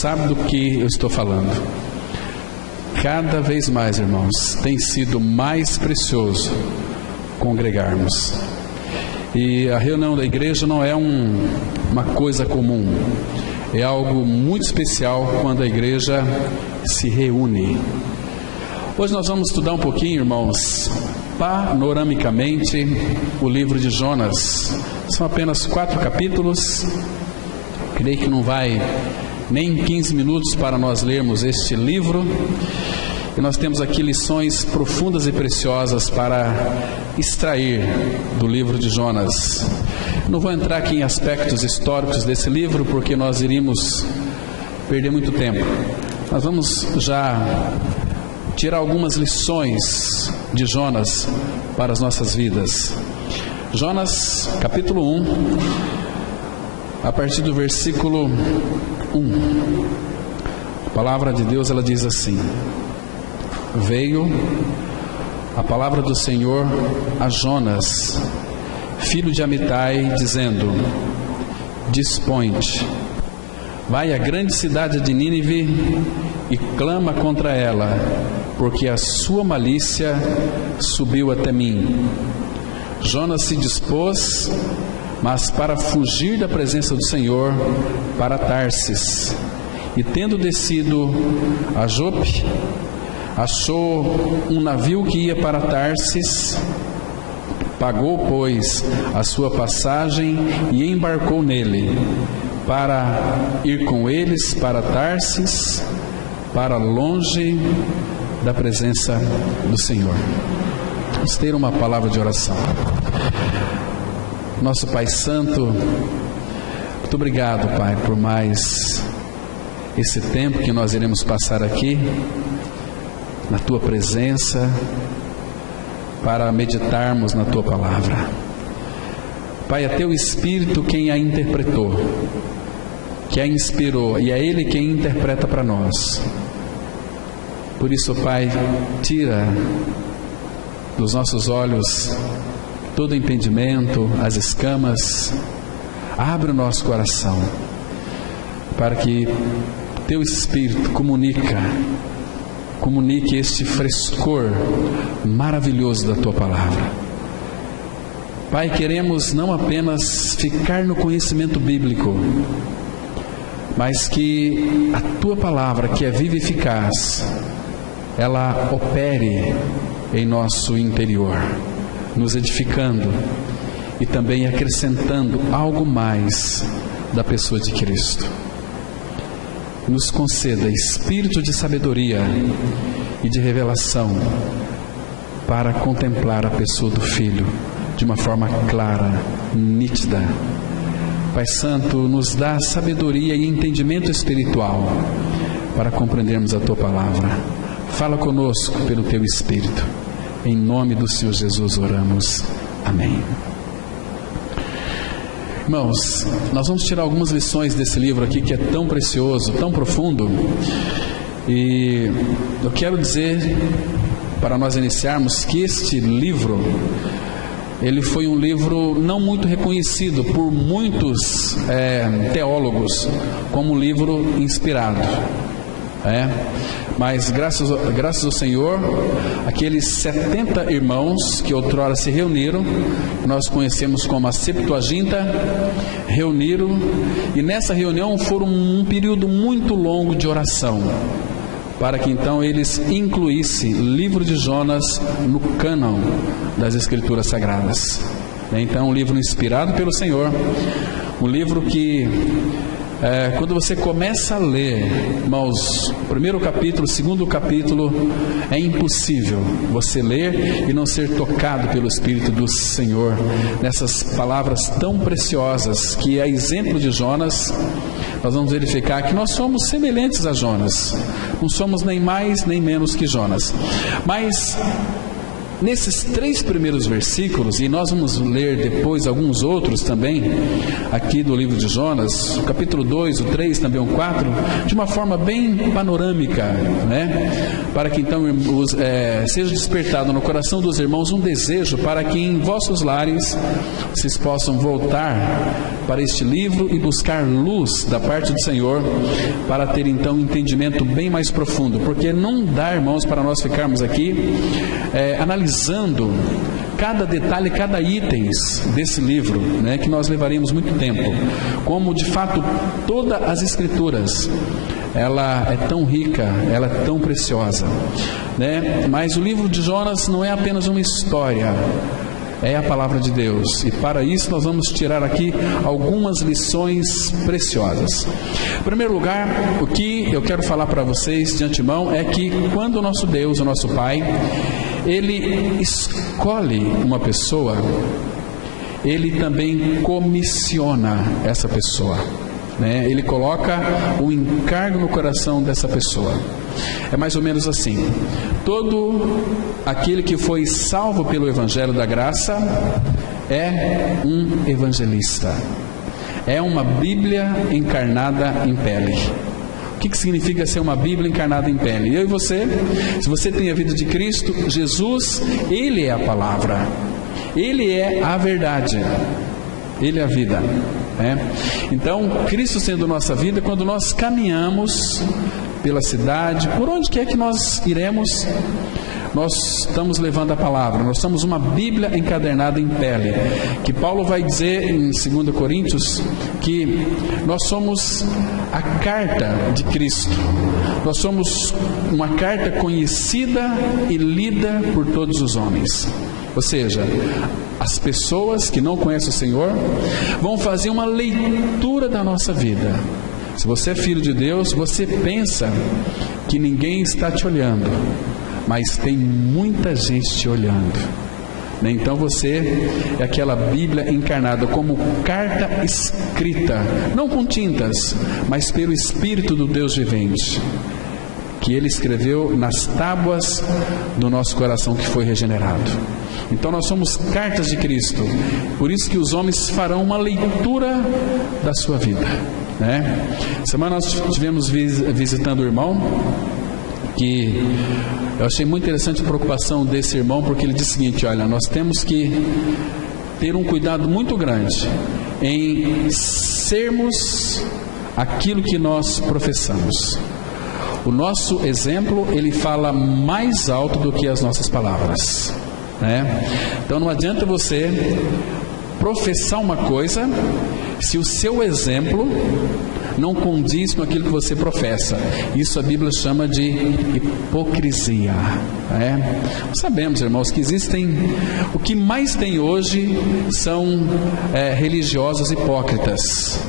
sabe do que eu estou falando. Cada vez mais, irmãos, tem sido mais precioso congregarmos. E a reunião da igreja não é uma coisa comum. É algo muito especial quando a igreja se reúne. Hoje nós vamos estudar um pouquinho, irmãos, panoramicamente, o livro de Jonas. São apenas 4 capítulos. Creio que não vai nem 15 minutos para nós lermos este livro. E nós temos aqui lições profundas e preciosas para extrair do livro de Jonas. Não vou entrar aqui em aspectos históricos desse livro, porque nós iríamos perder muito tempo. Nós vamos já tirar algumas lições de Jonas para as nossas vidas. Jonas, capítulo 1, a partir do versículo 1. A palavra de Deus, ela diz assim: Veio a palavra do Senhor a Jonas, filho de Amitai, dizendo: Dispõe-te, vai à grande cidade de Nínive e clama contra ela, porque a sua malícia subiu até mim. Jonas se dispôs, mas para fugir da presença do Senhor, para Tarsis, e tendo descido a Jope, achou um navio que ia para Tarsis, pagou, pois, a sua passagem e embarcou nele, para ir com eles para Tarsis, para longe da presença do Senhor. Vamos ter uma palavra de oração. Nosso Pai Santo, muito obrigado, Pai, por mais esse tempo que nós iremos passar aqui na Tua presença, para meditarmos na Tua palavra. Pai, é Teu Espírito quem a interpretou, que a inspirou, e é Ele quem interpreta para nós. Por isso, Pai, tira dos nossos olhos todo impedimento, as escamas, abre o nosso coração, para que Teu Espírito comunique este frescor maravilhoso da Tua palavra. Pai, queremos não apenas ficar no conhecimento bíblico, mas que a Tua palavra, que é viva e eficaz, ela opere em nosso interior, nos edificando e também acrescentando algo mais da pessoa de Cristo. Nos conceda espírito de sabedoria e de revelação para contemplar a pessoa do Filho de uma forma clara, nítida. Pai Santo, nos dá sabedoria e entendimento espiritual para compreendermos a Tua palavra. Fala conosco pelo Teu Espírito. Em nome do Senhor Jesus oramos. Amém. Irmãos, nós vamos tirar algumas lições desse livro aqui que é tão precioso, tão profundo. E eu quero dizer, para nós iniciarmos, que este livro, ele foi um livro não muito reconhecido por muitos teólogos como um livro inspirado. Mas graças ao Senhor, aqueles 70 irmãos que outrora se reuniram, nós conhecemos como a Septuaginta, reuniram, e nessa reunião foram um período muito longo de oração, para que então eles incluíssem o livro de Jonas no cânon das Escrituras Sagradas. Então, um livro inspirado pelo Senhor, um livro que quando você começa a ler, irmãos, o primeiro capítulo, o segundo capítulo, é impossível você ler e não ser tocado pelo Espírito do Senhor nessas palavras tão preciosas, que a exemplo de Jonas, nós vamos verificar que nós somos semelhantes a Jonas, não somos nem mais nem menos que Jonas. Mas nesses 3 primeiros versículos, e nós vamos ler depois alguns outros também, aqui do livro de Jonas, o capítulo 2, o 3, também o 4, de uma forma bem panorâmica, né? Para que então seja despertado no coração dos irmãos um desejo para que em vossos lares vocês possam voltar para este livro e buscar luz da parte do Senhor, para ter então um entendimento bem mais profundo, porque não dá, irmãos, para nós ficarmos aqui analisando cada detalhe, cada itens desse livro, né, que nós levaríamos muito tempo, como de fato todas as escrituras, ela é tão rica, ela é tão preciosa, né? Mas o livro de Jonas não é apenas uma história, é a palavra de Deus, e para isso nós vamos tirar aqui algumas lições preciosas. Em primeiro lugar, o que eu quero falar para vocês de antemão é que quando o nosso Deus, o nosso Pai, Ele escolhe uma pessoa, Ele também comissiona essa pessoa, né? Ele coloca um encargo no coração dessa pessoa. É mais ou menos assim: todo aquele que foi salvo pelo Evangelho da Graça é um evangelista, é uma Bíblia encarnada em pele. O que significa ser uma Bíblia encarnada em pele? Eu e você, se você tem a vida de Cristo, Jesus, Ele é a palavra, Ele é a verdade, Ele é a vida, né? Então, Cristo sendo nossa vida, quando nós caminhamos pela cidade, por onde quer que nós iremos, nós estamos levando a palavra, nós somos uma Bíblia encadernada em pele, que Paulo vai dizer em 2 Coríntios, que nós somos a carta de Cristo, nós somos uma carta conhecida e lida por todos os homens. Ou seja, as pessoas que não conhecem o Senhor vão fazer uma leitura da nossa vida. Se você é filho de Deus, você pensa que ninguém está te olhando, mas tem muita gente te olhando, né? Então você é aquela Bíblia encarnada como carta escrita, não com tintas, mas pelo Espírito do Deus vivente, que Ele escreveu nas tábuas do nosso coração que foi regenerado. Então nós somos cartas de Cristo, por isso que os homens farão uma leitura da sua vida, né? Semana nós estivemos visitando o irmão, que eu achei muito interessante a preocupação desse irmão, porque ele disse o seguinte: olha, nós temos que ter um cuidado muito grande em sermos aquilo que nós professamos. O nosso exemplo, ele fala mais alto do que as nossas palavras, né? Então não adianta você professar uma coisa se o seu exemplo não condiz com aquilo que você professa. Isso a Bíblia chama de hipocrisia, né? Sabemos, irmãos, que existem, o que mais tem hoje são religiosos hipócritas.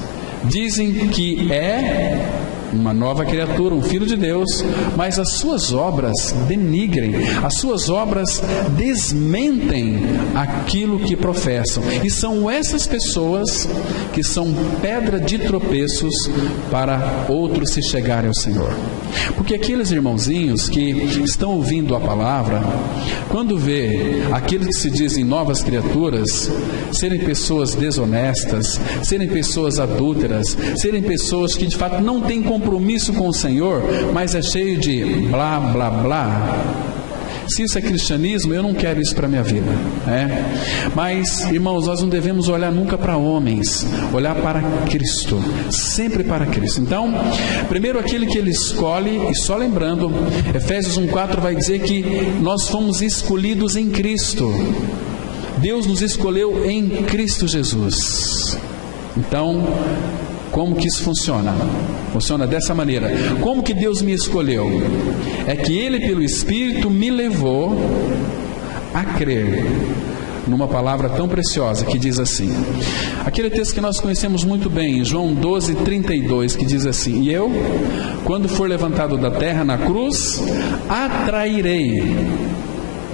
Dizem que é uma nova criatura, um filho de Deus, mas as suas obras denigrem, as suas obras desmentem aquilo que professam, e são essas pessoas que são pedra de tropeços para outros se chegarem ao Senhor. Porque aqueles irmãozinhos que estão ouvindo a palavra, quando vê aqueles que se dizem novas criaturas serem pessoas desonestas, serem pessoas adúlteras, serem pessoas que de fato não têm compromisso com o Senhor, mas é cheio de blá blá blá, se isso é cristianismo, eu não quero isso para a minha vida, né? Mas, irmãos, nós não devemos olhar nunca para homens, olhar para Cristo, sempre para Cristo. Então, primeiro aquele que Ele escolhe, e só lembrando, Efésios 1,4 vai dizer que nós fomos escolhidos em Cristo. Deus nos escolheu em Cristo Jesus. Então, como que isso funciona? Funciona dessa maneira. Como que Deus me escolheu? É que Ele, pelo Espírito, me levou a crer numa palavra tão preciosa que diz assim, aquele texto que nós conhecemos muito bem, João 12:32, que diz assim: e eu, quando for levantado da terra na cruz, atrairei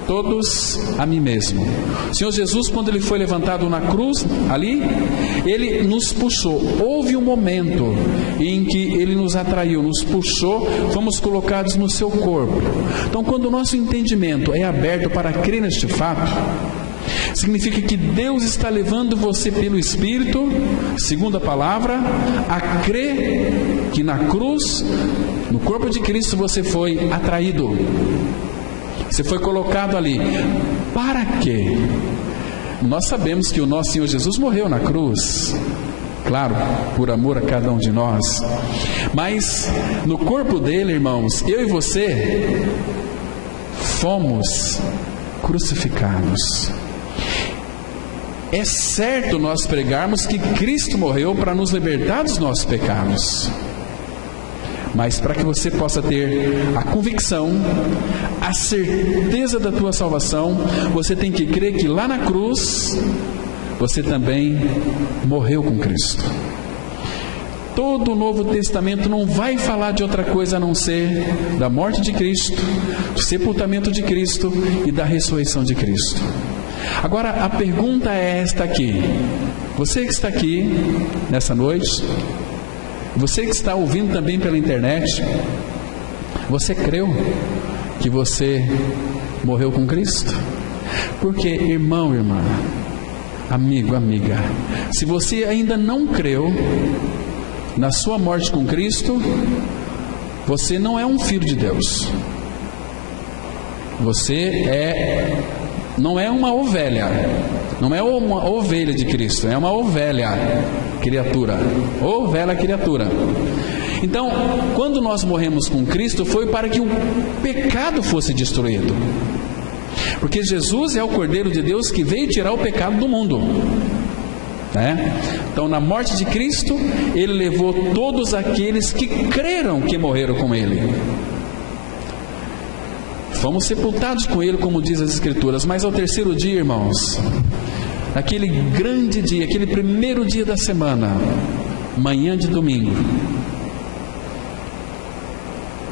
todos a mim mesmo. O Senhor Jesus, quando Ele foi levantado na cruz, ali, Ele nos puxou. Houve um momento em que Ele nos atraiu, nos puxou, fomos colocados no seu corpo. Então, quando o nosso entendimento é aberto para crer neste fato, significa que Deus está levando você pelo Espírito, segundo a palavra, a crer que na cruz, no corpo de Cristo, você foi atraído. Você foi colocado ali. Para quê? Nós sabemos que o nosso Senhor Jesus morreu na cruz, claro, por amor a cada um de nós. Mas no corpo dele, irmãos, eu e você fomos crucificados. É certo nós pregarmos que Cristo morreu para nos libertar dos nossos pecados. Mas para que você possa ter a convicção, a certeza da tua salvação, você tem que crer que lá na cruz, você também morreu com Cristo. Todo o Novo Testamento não vai falar de outra coisa a não ser da morte de Cristo, do sepultamento de Cristo e da ressurreição de Cristo. Agora, a pergunta é esta aqui. Você que está aqui nessa noite, você que está ouvindo também pela internet, você creu que você morreu com Cristo? Porque, irmão, irmã, amigo, amiga, se você ainda não creu na sua morte com Cristo, você não é um filho de Deus. Você não é uma ovelha. Não é uma ovelha de Cristo, é uma ovelha criatura. Ovelha criatura. Então, quando nós morremos com Cristo, foi para que o pecado fosse destruído. Porque Jesus é o Cordeiro de Deus que veio tirar o pecado do mundo. Então, na morte de Cristo, Ele levou todos aqueles que creram que morreram com Ele. Fomos sepultados com Ele, como diz as Escrituras. Mas ao terceiro dia, irmãos, aquele grande dia, aquele primeiro dia da semana, manhã de domingo,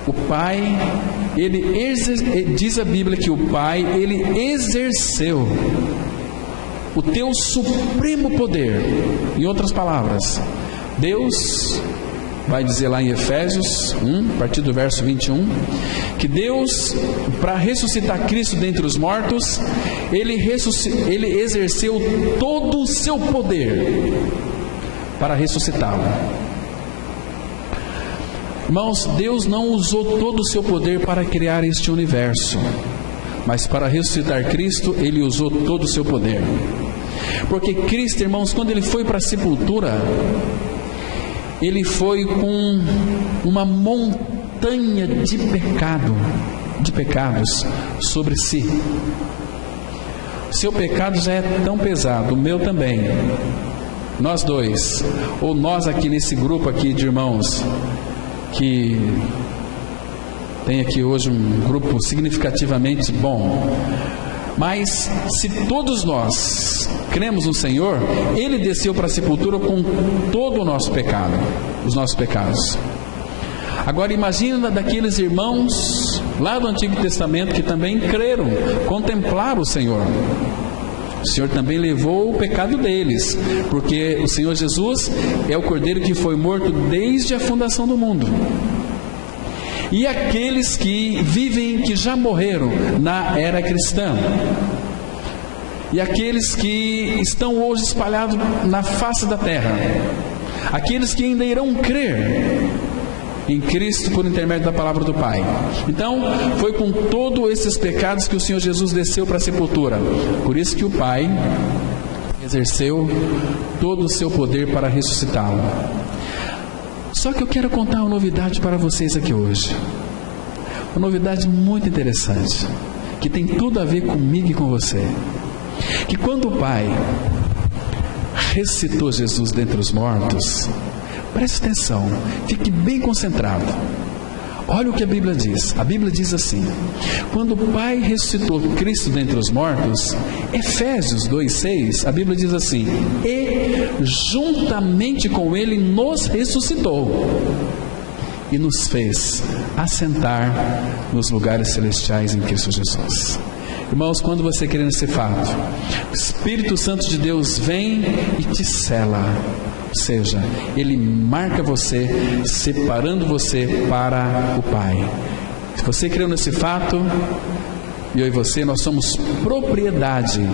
o Pai, diz a Bíblia que o Pai, Ele exerceu o teu supremo poder. Em outras palavras, Deus vai dizer lá em Efésios 1, a partir do verso 21, que Deus, para ressuscitar Cristo dentre os mortos, Ele exerceu todo o seu poder para ressuscitá-lo. Irmãos, Deus não usou todo o seu poder para criar este universo, mas para ressuscitar Cristo, Ele usou todo o seu poder. Porque Cristo, irmãos, quando Ele foi para a sepultura, Ele foi com uma montanha de pecados sobre si. O seu pecado já é tão pesado, o meu também. Nós dois, ou nós aqui nesse grupo aqui de irmãos, que tem aqui hoje um grupo significativamente bom. Mas se todos nós cremos no Senhor, Ele desceu para a sepultura com todo o nosso pecado, os nossos pecados. Agora imagina daqueles irmãos lá do Antigo Testamento que também creram, contemplaram o Senhor. O Senhor também levou o pecado deles, porque o Senhor Jesus é o Cordeiro que foi morto desde a fundação do mundo. E aqueles que vivem, que já morreram na era cristã, e aqueles que estão hoje espalhados na face da terra, aqueles que ainda irão crer em Cristo por intermédio da palavra do Pai. Então, foi com todos esses pecados que o Senhor Jesus desceu para a sepultura. Por isso que o Pai exerceu todo o seu poder para ressuscitá-lo. Só que eu quero contar uma novidade para vocês aqui hoje. Uma novidade muito interessante, que tem tudo a ver comigo e com você. Que quando o Pai ressuscitou Jesus dentre os mortos, preste atenção, fique bem concentrado. Olha o que a Bíblia diz. A Bíblia diz assim: quando o Pai ressuscitou Cristo dentre os mortos, Efésios 2,6, a Bíblia diz assim: e juntamente com Ele nos ressuscitou e nos fez assentar nos lugares celestiais em Cristo Jesus. Irmãos, quando você crê nesse fato, o Espírito Santo de Deus vem e te sela. Ou seja, Ele marca você, separando você para o Pai. Se você creu nesse fato, eu e você, nós somos propriedade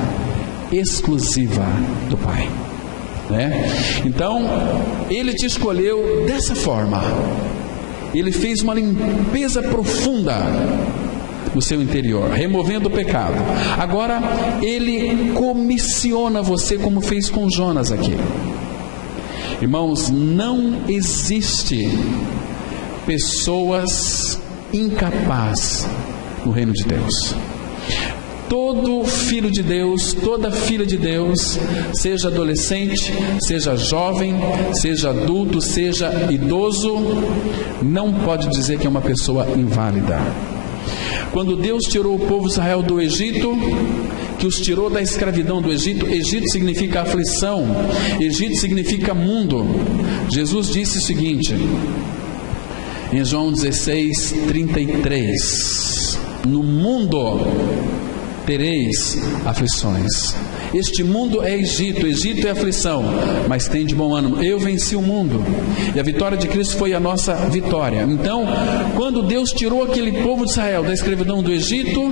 exclusiva do Pai, né? Então, Ele te escolheu dessa forma. Ele fez uma limpeza profunda no seu interior, removendo o pecado. Agora, Ele comissiona você, como fez com Jonas aqui. Irmãos, não existe pessoas incapazes no reino de Deus. Todo filho de Deus, toda filha de Deus, seja adolescente, seja jovem, seja adulto, seja idoso, não pode dizer que é uma pessoa inválida. Quando Deus tirou o povo de Israel do Egito, que os tirou da escravidão do Egito, Egito significa aflição, Egito significa mundo. Jesus disse o seguinte, em João 16:33, no mundo tereis aflições. Este mundo é Egito, Egito é aflição, mas tem de bom ânimo, eu venci o mundo, e a vitória de Cristo foi a nossa vitória. Então, quando Deus tirou aquele povo de Israel da escravidão do Egito,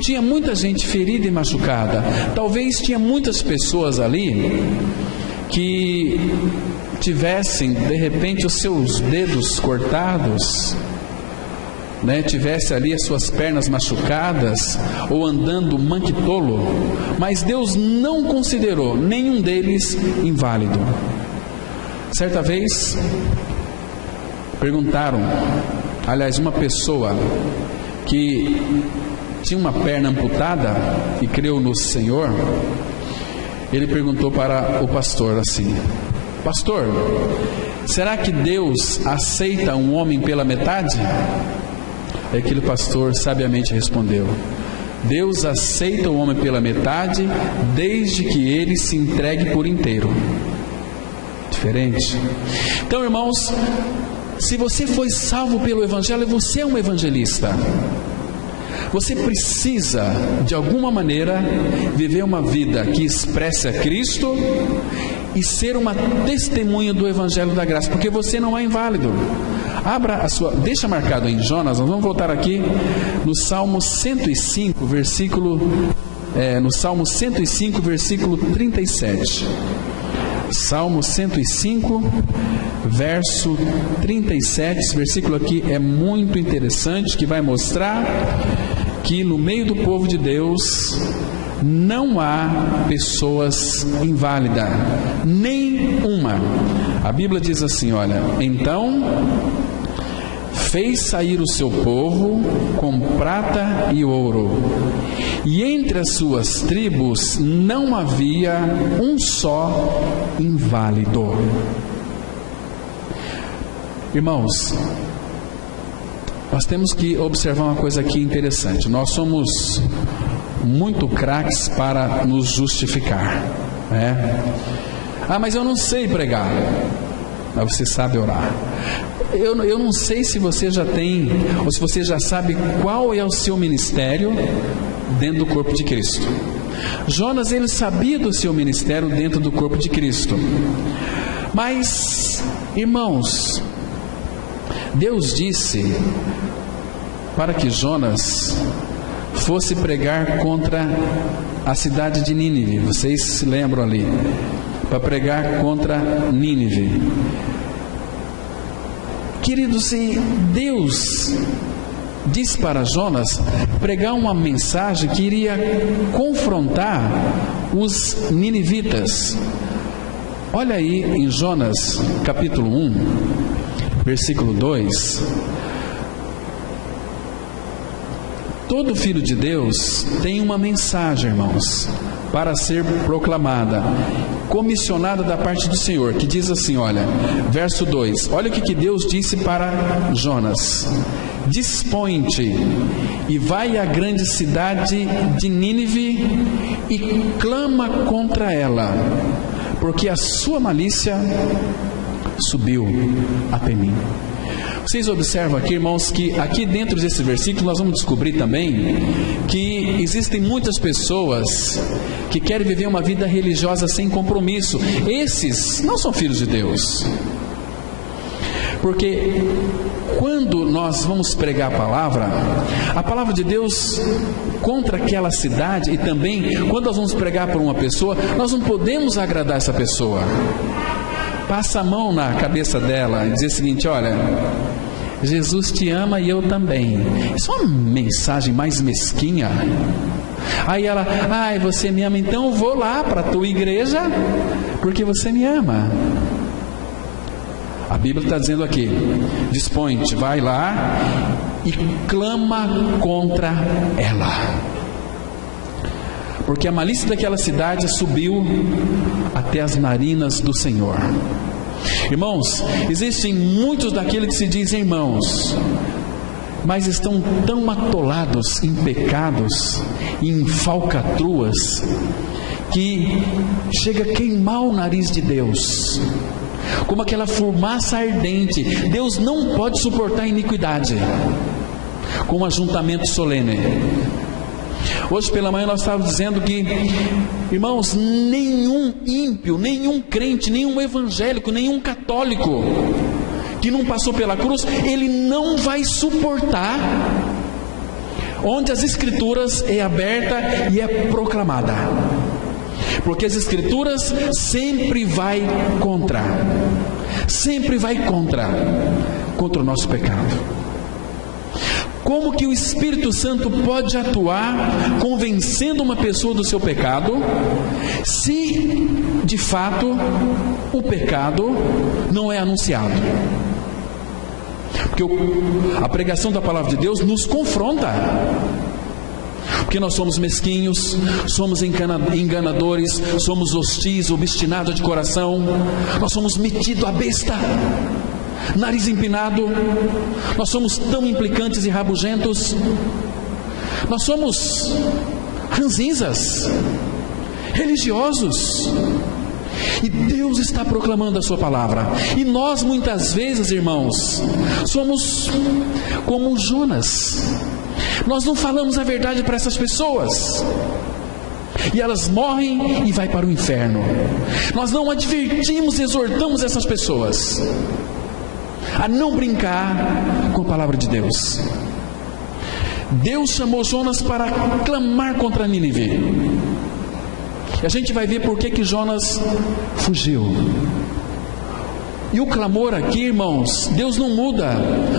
tinha muita gente ferida e machucada. Talvez tinha muitas pessoas ali que tivessem de repente os seus dedos cortados, né? Tivesse ali as suas pernas machucadas, ou andando manquitolo, mas Deus não considerou nenhum deles inválido. Certa vez perguntaram, aliás, uma pessoa que tinha uma perna amputada e creu no Senhor, ele perguntou para o pastor assim: pastor, será que Deus aceita um homem pela metade? E aquele pastor sabiamente respondeu: Deus aceita o homem pela metade, desde que ele se entregue por inteiro. Diferente. Então, irmãos, se você foi salvo pelo Evangelho, você é um evangelista. Você precisa, de alguma maneira, viver uma vida que expresse a Cristo e ser uma testemunha do Evangelho da Graça, porque você não é inválido. Abra a sua, deixa marcado em Jonas, nós vamos voltar aqui no Salmo 105, no Salmo 105, versículo 37. Salmo 105, verso 37, esse versículo aqui é muito interessante, que vai mostrar que no meio do povo de Deus não há pessoas inválidas, nem uma. A Bíblia diz assim, olha: então fez sair o seu povo com prata e ouro, e entre as suas tribos não havia um só inválido. Irmãos, nós temos que observar uma coisa aqui interessante. Nós somos muito craques para nos justificar, né? Ah, mas eu não sei pregar. Mas você sabe orar. Eu não sei se você já tem, ou se você já sabe qual é o seu ministério dentro do corpo de Cristo. Jonas, ele sabia do seu ministério dentro do corpo de Cristo. Mas, irmãos, Deus disse para que Jonas fosse pregar contra a cidade de Nínive. Vocês se lembram ali? Para pregar contra Nínive. Queridos, Deus disse para Jonas pregar uma mensagem que iria confrontar os ninivitas. Olha aí em Jonas capítulo 1, versículo 2. Todo filho de Deus tem uma mensagem, irmãos, para ser proclamada, comissionada da parte do Senhor, que diz assim, olha, verso 2, olha o que Deus disse para Jonas: dispõe-te e vai à grande cidade de Nínive e clama contra ela, porque a sua malícia subiu até mim. Vocês observam aqui, irmãos, que aqui dentro desse versículo nós vamos descobrir também que existem muitas pessoas que querem viver uma vida religiosa sem compromisso. Esses não são filhos de Deus. Porque quando nós vamos pregar a palavra de Deus contra aquela cidade, e também quando nós vamos pregar por uma pessoa, nós não podemos agradar essa pessoa. Passa a mão na cabeça dela e dizer o seguinte: olha, Jesus te ama e eu também. Isso é uma mensagem mais mesquinha. Aí ela: ai, você me ama, então eu vou lá para a tua igreja porque você me ama. A Bíblia está dizendo aqui: dispõe-te, vai lá e clama contra ela, porque a malícia daquela cidade subiu até as narinas do Senhor. Irmãos, existem muitos daqueles que se dizem irmãos, mas estão tão atolados em pecados e em falcatruas, que chega a queimar o nariz de Deus, como aquela fumaça ardente. Deus não pode suportar iniquidade com um ajuntamento solene. Hoje pela manhã nós estávamos dizendo que, irmãos, nenhum ímpio, nenhum crente, nenhum evangélico, nenhum católico que não passou pela cruz, ele não vai suportar onde as Escrituras é aberta e é proclamada. Porque as Escrituras sempre vai contra o nosso pecado. Como que o Espírito Santo pode atuar convencendo uma pessoa do seu pecado, se de fato o pecado não é anunciado? Porque a pregação da palavra de Deus nos confronta. Porque nós somos mesquinhos, somos enganadores, somos hostis, obstinados de coração, nós somos metidos à besta, nariz empinado, nós somos tão implicantes e rabugentos, nós somos ranzinzas, religiosos. E Deus está proclamando a sua palavra. E nós muitas vezes, irmãos, somos como Jonas. Nós não falamos a verdade para essas pessoas, e elas morrem e vai para o inferno. Nós não advertimos, exortamos essas pessoas a não brincar com a palavra de Deus. Deus chamou Jonas para clamar contra Nínive. E a gente vai ver por que Jonas fugiu. E o clamor aqui, irmãos, Deus não muda.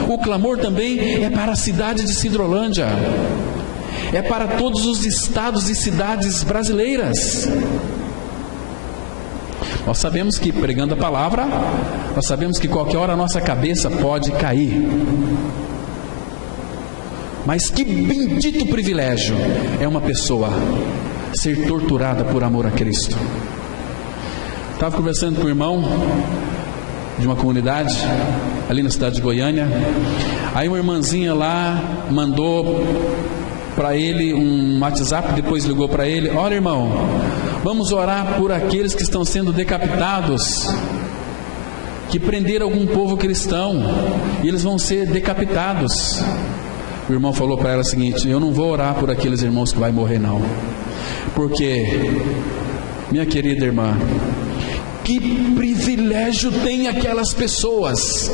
O clamor também é para a cidade de Sidrolândia, é para todos os estados e cidades brasileiras. Nós sabemos que pregando a palavra, nós sabemos que qualquer hora a nossa cabeça pode cair. Mas que bendito privilégio é uma pessoa ser torturada por amor a Cristo. Estava conversando com o irmão de uma comunidade ali na cidade de Goiânia. Aí uma irmãzinha lá mandou para ele um WhatsApp, depois ligou para ele: olha, irmão, vamos orar por aqueles que estão sendo decapitados, que prenderam algum povo cristão e eles vão ser decapitados. O irmão falou para ela o seguinte: eu não vou orar por aqueles irmãos que vai morrer não, porque, minha querida irmã, que privilégio tem aquelas pessoas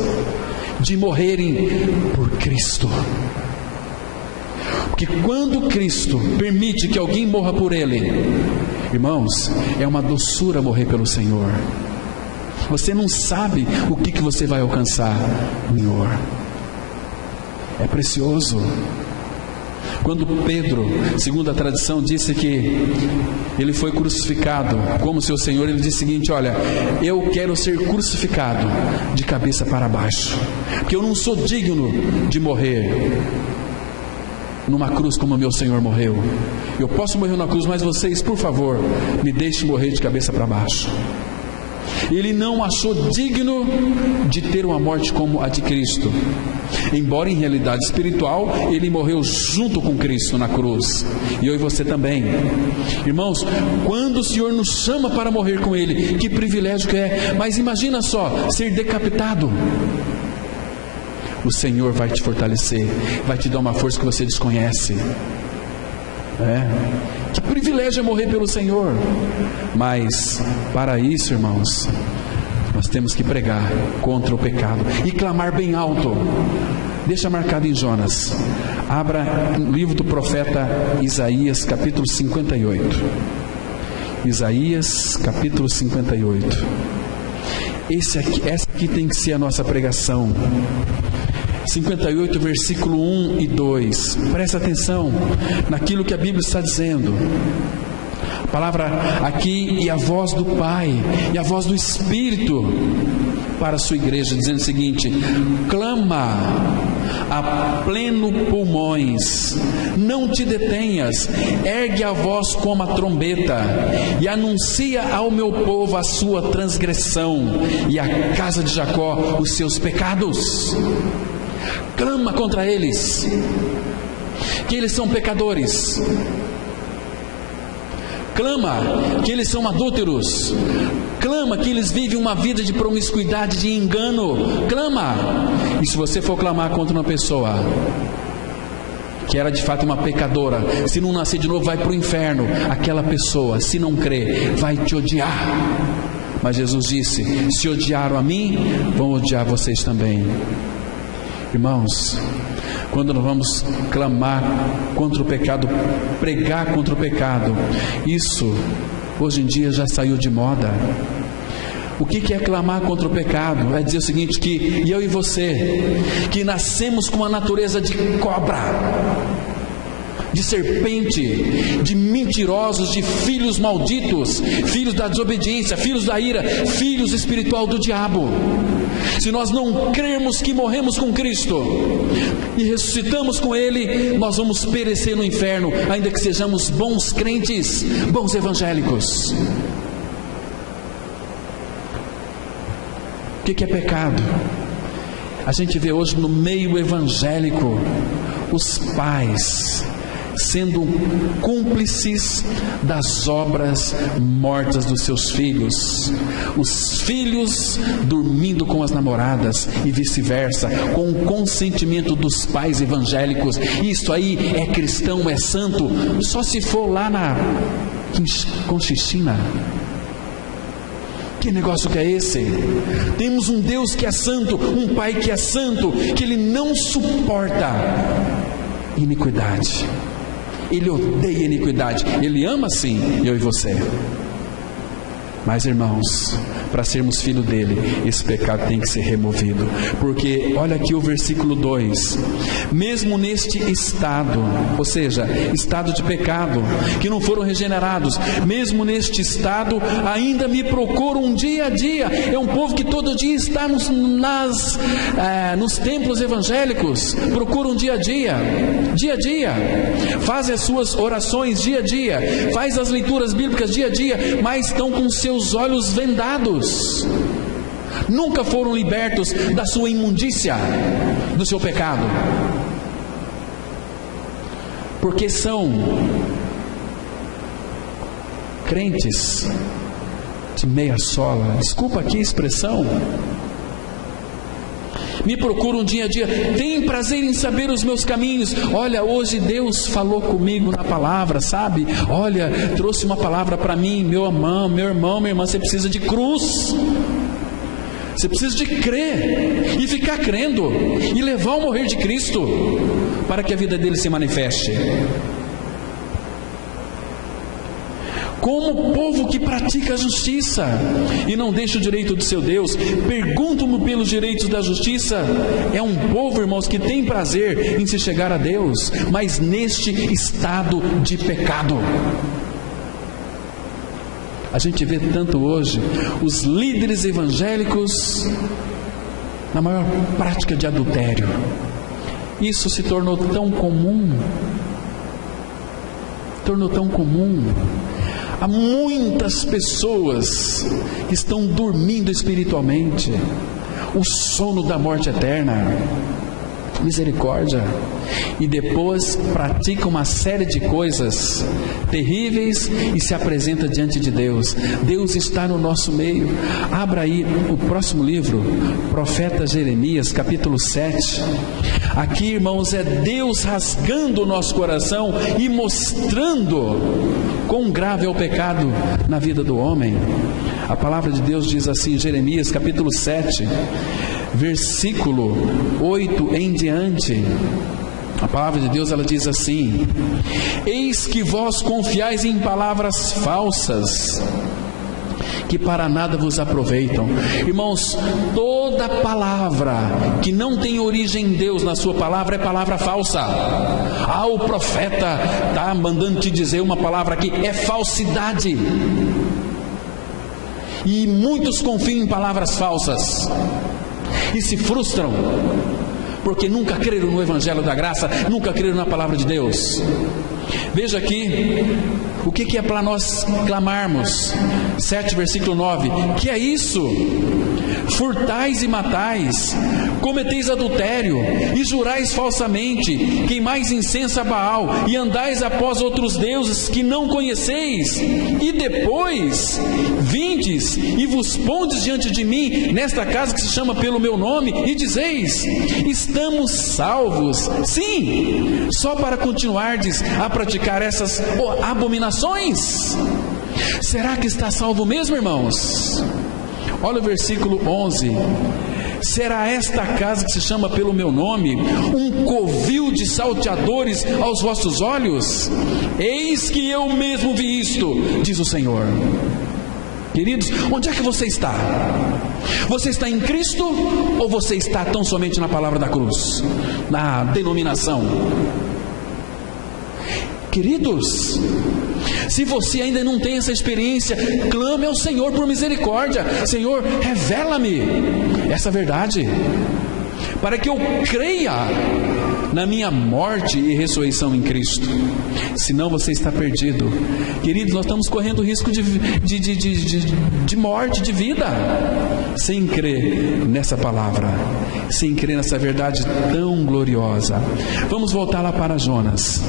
de morrerem por Cristo. Porque quando Cristo permite que alguém morra por Ele, irmãos, é uma doçura morrer pelo Senhor. Você não sabe o que você vai alcançar, Senhor. É precioso. Quando Pedro, segundo a tradição, disse que ele foi crucificado como seu Senhor, ele disse o seguinte: olha, eu quero ser crucificado de cabeça para baixo, porque eu não sou digno de morrer numa cruz como meu Senhor morreu. Eu posso morrer na cruz, mas vocês, por favor, me deixem morrer de cabeça para baixo. Ele não achou digno de ter uma morte como a de Cristo, embora em realidade espiritual ele morreu junto com Cristo na cruz, e eu e você também. Irmãos, quando o Senhor nos chama para morrer com Ele, que privilégio que é. Mas imagina só, ser decapitado. O Senhor vai te fortalecer, vai te dar uma força que você desconhece. Que privilégio é morrer pelo Senhor. Mas para isso, irmãos, nós temos que pregar contra o pecado e clamar bem alto. Deixa marcado em Jonas. Abra o livro do profeta Isaías, capítulo 58. Isaías, capítulo 58. Essa aqui tem que ser a nossa pregação. 58, versículo 1 e 2. Presta atenção naquilo que a Bíblia está dizendo. A palavra aqui e a voz do Pai e a voz do Espírito para a sua igreja, dizendo o seguinte: clama a pleno pulmões, não te detenhas, ergue a voz como a trombeta e anuncia ao meu povo a sua transgressão e à casa de Jacó os seus pecados. Clama contra eles, que eles são pecadores. Clama que eles são adúlteros. Clama que eles vivem uma vida de promiscuidade, de engano. Clama. E se você for clamar contra uma pessoa que era de fato uma pecadora, se não nascer de novo vai para o inferno, aquela pessoa, se não crer, vai te odiar. Mas Jesus disse: se odiaram a mim, vão odiar vocês também. Irmãos, quando nós vamos clamar contra o pecado, pregar contra o pecado, isso hoje em dia já saiu de moda. O que é clamar contra o pecado? É dizer o seguinte, que eu e você, que nascemos com a natureza de cobra, de serpente, de mentirosos, de filhos malditos, filhos da desobediência, filhos da ira, filhos espiritual do diabo. Se nós não crermos que morremos com Cristo e ressuscitamos com Ele, nós vamos perecer no inferno, ainda que sejamos bons crentes, bons evangélicos. O que é pecado? A gente vê hoje no meio evangélico os pais sendo cúmplices das obras mortas dos seus filhos, os filhos dormindo com as namoradas e vice-versa, com o consentimento dos pais evangélicos. Isso aí é cristão, é santo, só se for lá na Conchichina. Que negócio que é esse? Temos um Deus que é santo, um Pai que é santo, que Ele não suporta iniquidade. Ele odeia iniquidade. Ele ama sim eu e você. Mas irmãos, para sermos filhos dele, esse pecado tem que ser removido. Porque olha aqui o versículo 2: mesmo neste estado, ou seja, estado de pecado, que não foram regenerados, mesmo neste estado ainda me procuram dia a dia. É um povo que todo dia está nos templos evangélicos, procuram dia a dia, fazem as suas orações dia a dia, faz as leituras bíblicas dia a dia, mas estão com seus olhos vendados, nunca foram libertos da sua imundícia, do seu pecado, porque são crentes de meia sola. Desculpa aqui a expressão. Me procuram dia a dia, tem prazer em saber os meus caminhos. Olha, hoje Deus falou comigo na palavra, sabe? Olha, trouxe uma palavra para mim, meu irmão, minha irmã, você precisa de cruz. Você precisa de crer e ficar crendo e levar ao morrer de Cristo para que a vida dele se manifeste. Como povo que pratica a justiça e não deixa o direito do seu Deus, perguntam-me pelos direitos da justiça. É um povo, irmãos, que tem prazer em se chegar a Deus, mas neste estado de pecado. A gente vê tanto hoje os líderes evangélicos na maior prática de adultério. Isso se tornou tão comum. Há muitas pessoas que estão dormindo espiritualmente, o sono da morte eterna. misericórdia, e depois pratica uma série de coisas terríveis e se apresenta diante de Deus. Deus está no nosso meio. Abra aí o próximo livro, profeta Jeremias, capítulo 7. Aqui, irmãos, é Deus rasgando o nosso coração e mostrando quão grave é o pecado na vida do homem. A palavra de Deus diz assim, Jeremias capítulo 7, versículo 8 em diante. A palavra de Deus, ela diz assim: eis que vós confiais em palavras falsas, que para nada vos aproveitam. Irmãos, toda palavra que não tem origem em Deus na sua palavra é palavra falsa. O profeta está mandando te dizer uma palavra aqui, é falsidade. E muitos confiam em palavras falsas e se frustram, porque nunca creram no Evangelho da Graça, nunca creram na palavra de Deus. Veja aqui, o que é para nós clamarmos? 7, versículo 9, que é isso? Furtais e matais, cometeis adultério, e jurais falsamente, queimais incenso a Baal, e andais após outros deuses que não conheceis, e depois vindes e vos pondes diante de mim, nesta casa que se chama pelo meu nome, e dizeis, estamos salvos. Sim, só para continuardes a praticar essas abominações. Será que está salvo mesmo, irmãos? Olha o versículo 11: será esta casa que se chama pelo meu nome um covil de salteadores aos vossos olhos? Eis que eu mesmo vi isto, diz o Senhor. Queridos, onde é que você está? Você está em Cristo ou você está tão somente na palavra da cruz, na denominação? Queridos, se você ainda não tem essa experiência, clame ao Senhor por misericórdia. Senhor, revela-me essa verdade, para que eu creia na minha morte e ressurreição em Cristo. Senão você está perdido. Queridos, nós estamos correndo risco de morte, de vida, sem crer nessa palavra, sem crer nessa verdade tão gloriosa. Vamos voltar lá para Jonas.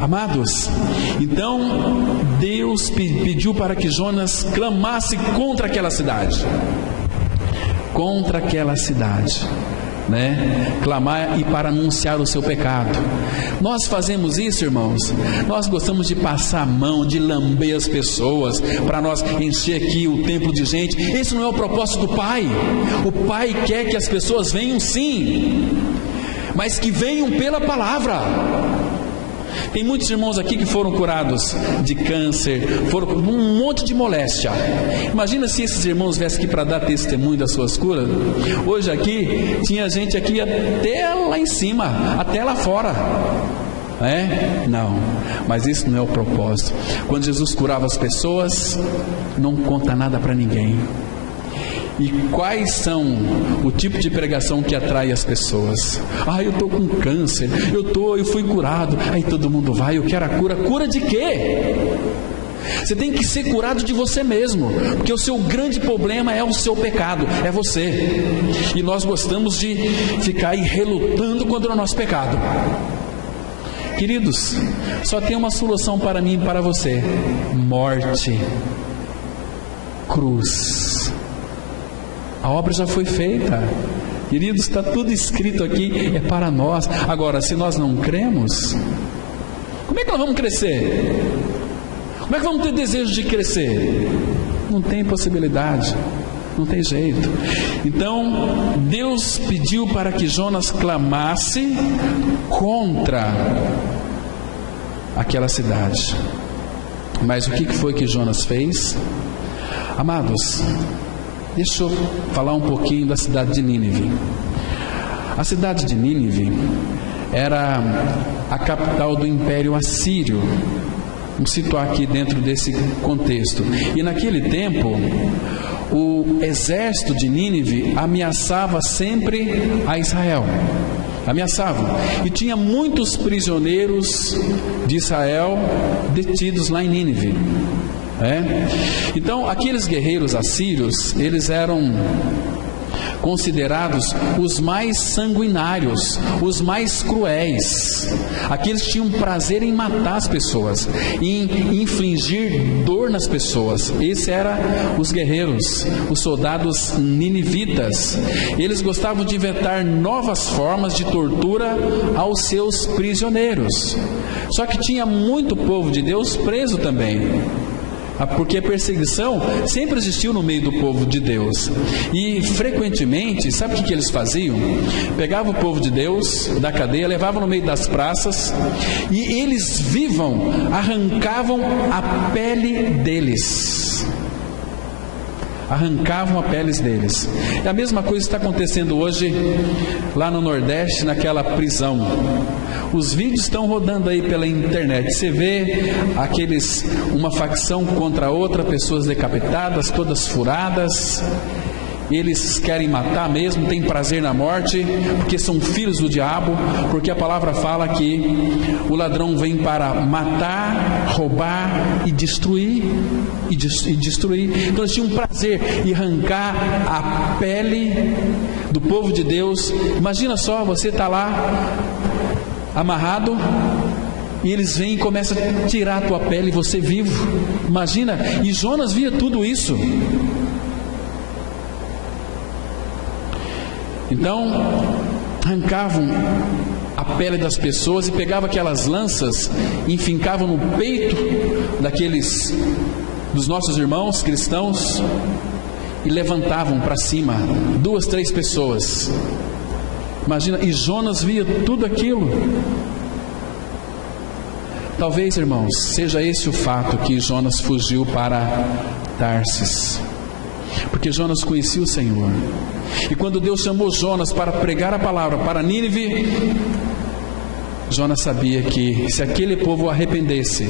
Amados, então Deus pediu para que Jonas clamasse contra aquela cidade, né? Clamar e para anunciar o seu pecado. Nós fazemos isso, irmãos. Nós gostamos de passar a mão, de lamber as pessoas, para nós encher aqui o templo de gente. Esse não é o propósito do Pai. O Pai quer que as pessoas venham sim, mas que venham pela palavra. Tem muitos irmãos aqui que foram curados de câncer, foram com um monte de moléstia. Imagina se esses irmãos viessem aqui para dar testemunho das suas curas. Hoje aqui, tinha gente aqui até lá em cima, até lá fora. Não, mas isso não é o propósito. Quando Jesus curava as pessoas, não conta nada para ninguém. E quais são o tipo de pregação que atrai as pessoas? Eu estou com câncer, eu fui curado. Aí todo mundo vai, eu quero a cura. Cura de quê? Você tem que ser curado de você mesmo, porque o seu grande problema é o seu pecado, é você. E nós gostamos de ficar aí relutando contra o nosso pecado. Queridos, só tem uma solução para mim e para você: morte, cruz. A obra já foi feita. Queridos, está tudo escrito aqui, é para nós. Agora, se nós não cremos, como é que nós vamos crescer? Como é que vamos ter desejo de crescer? Não tem possibilidade, não tem jeito. Então, Deus pediu para que Jonas clamasse contra aquela cidade. Mas o que foi que Jonas fez? Amados, deixa eu falar um pouquinho da cidade de Nínive. A cidade de Nínive era a capital do Império Assírio. Vamos situar aqui dentro desse contexto. E naquele tempo, o exército de Nínive ameaçava sempre a Israel. Ameaçavam. E tinha muitos prisioneiros de Israel detidos lá em Nínive. Então aqueles guerreiros assírios, eles eram considerados os mais sanguinários, os mais cruéis, aqueles que tinham prazer em matar as pessoas, em infligir dor nas pessoas. Esses eram os guerreiros, os soldados ninivitas. Eles gostavam de inventar novas formas de tortura aos seus prisioneiros. Só que tinha muito povo de Deus preso também, porque a perseguição sempre existiu no meio do povo de Deus. E frequentemente, sabe o que eles faziam? Pegavam o povo de Deus da cadeia, levavam no meio das praças, e eles arrancavam a pele deles. Arrancavam a pele deles. E a mesma coisa está acontecendo hoje lá no Nordeste, naquela prisão. Os vídeos estão rodando aí pela internet. Você vê uma facção contra a outra, pessoas decapitadas, todas furadas. Eles querem matar mesmo, têm prazer na morte, porque são filhos do diabo, porque a palavra fala que o ladrão vem para matar, roubar e destruir. Então eles tinham prazer em arrancar a pele do povo de Deus. Imagina só, você está lá amarrado, e eles vêm e começam a tirar a tua pele, você vivo. Imagina, e Jonas via tudo isso. Então arrancavam a pele das pessoas e pegavam aquelas lanças e enfincavam no peito dos nossos irmãos cristãos e levantavam para cima 2, 3 pessoas. Imagina, e Jonas via tudo aquilo. Talvez, irmãos, seja esse o fato que Jonas fugiu para Tarsis, porque Jonas conhecia o Senhor. E quando Deus chamou Jonas para pregar a palavra para Nínive, Jonas sabia que se aquele povo arrependesse,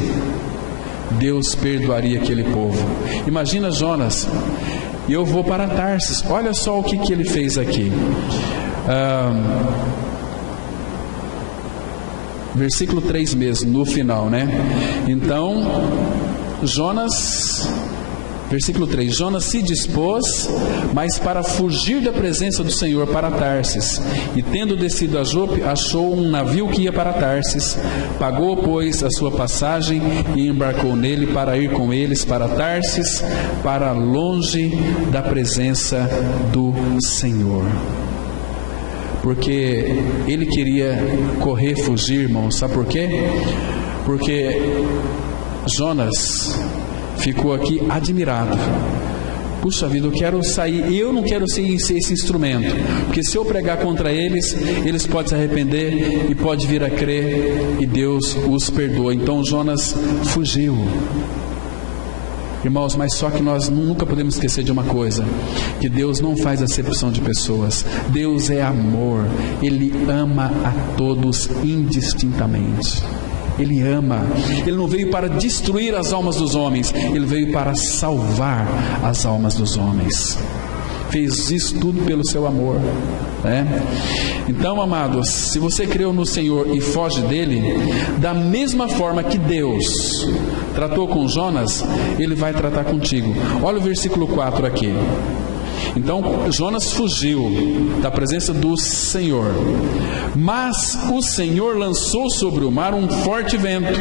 Deus perdoaria aquele povo. Imagina Jonas: eu vou para Tarsis. Olha só o que ele fez aqui. Versículo 3 mesmo, no final, né? Então, versículo 3: Jonas se dispôs, mas para fugir da presença do Senhor, para Tarsis. E tendo descido a Jope, achou um navio que ia para Tarsis. Pagou, pois, a sua passagem e embarcou nele para ir com eles para Tarsis, para longe da presença do Senhor. Porque ele queria correr, fugir, irmãos. Sabe por quê? Porque Jonas ficou aqui admirado. Puxa vida, eu quero sair, eu não quero ser esse instrumento, porque se eu pregar contra eles, eles podem se arrepender e pode vir a crer, e Deus os perdoa. Então Jonas fugiu. Irmãos, mas só que nós nunca podemos esquecer de uma coisa: que Deus não faz acepção de pessoas. Deus é amor. Ele ama a todos indistintamente. Ele ama. Ele não veio para destruir as almas dos homens, ele veio para salvar as almas dos homens. Fez isso tudo pelo seu amor, né? Então, amados, se você creu no Senhor e foge dele, da mesma forma que Deus tratou com Jonas, ele vai tratar contigo. Olha o versículo 4 aqui. Então Jonas fugiu da presença do Senhor, mas o Senhor lançou sobre o mar um forte vento,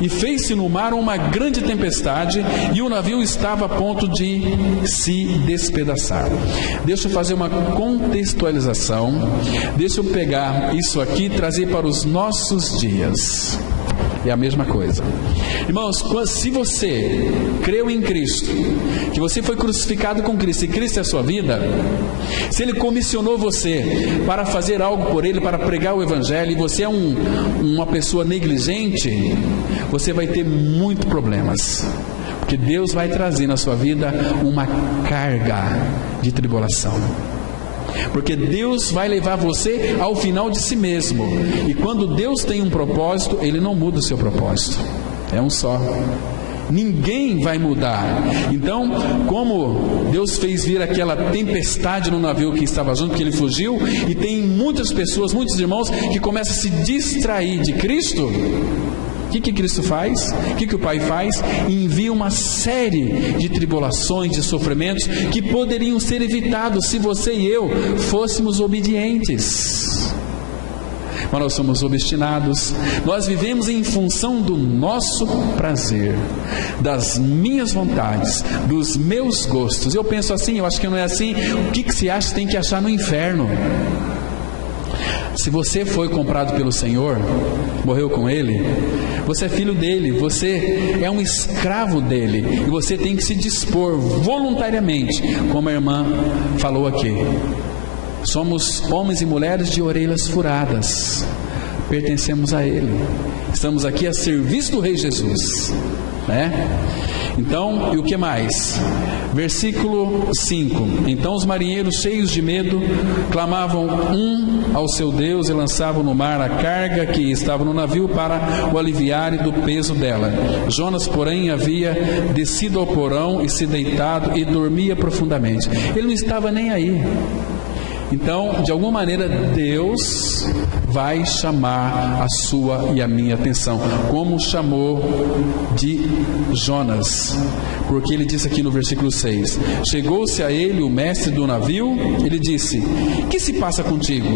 e fez-se no mar uma grande tempestade, e o navio estava a ponto de se despedaçar. Deixa eu fazer uma contextualização. Deixa eu pegar isso aqui e trazer para os nossos dias. É a mesma coisa. Irmãos, se você creu em Cristo, que você foi crucificado com Cristo e Cristo é a sua vida, se Ele comissionou você para fazer algo por Ele, para pregar o Evangelho, e você é uma pessoa negligente, você vai ter muitos problemas, porque Deus vai trazer na sua vida uma carga de tribulação. Porque Deus vai levar você ao final de si mesmo. E quando Deus tem um propósito, Ele não muda o seu propósito. É um só. Ninguém vai mudar. Então, como Deus fez vir aquela tempestade no navio que estava junto, porque ele fugiu, e tem muitas pessoas, muitos irmãos que começam a se distrair de Cristo, O que Cristo faz? O que o Pai faz? Envia uma série de tribulações, de sofrimentos que poderiam ser evitados se você e eu fôssemos obedientes. Mas nós somos obstinados, nós vivemos em função do nosso prazer, das minhas vontades, dos meus gostos. Eu penso assim, eu acho que não é assim. O que você acha que tem que achar no inferno? Se você foi comprado pelo Senhor, morreu com Ele, você é filho dEle, você é um escravo dEle, e você tem que se dispor voluntariamente, como a irmã falou aqui. Somos homens e mulheres de orelhas furadas, pertencemos a Ele, estamos aqui a serviço do Rei Jesus, né? Então, e o que mais? Versículo 5: Então os marinheiros, cheios de medo, clamavam um ao seu Deus e lançavam no mar a carga que estava no navio para o aliviarem do peso dela. Jonas, porém, havia descido ao porão e se deitado e dormia profundamente. Ele não estava nem aí. Então, de alguma maneira, Deus vai chamar a sua e a minha atenção, como chamou de Jonas, porque ele disse aqui no versículo 6: chegou-se a ele o mestre do navio, ele disse: que se passa contigo?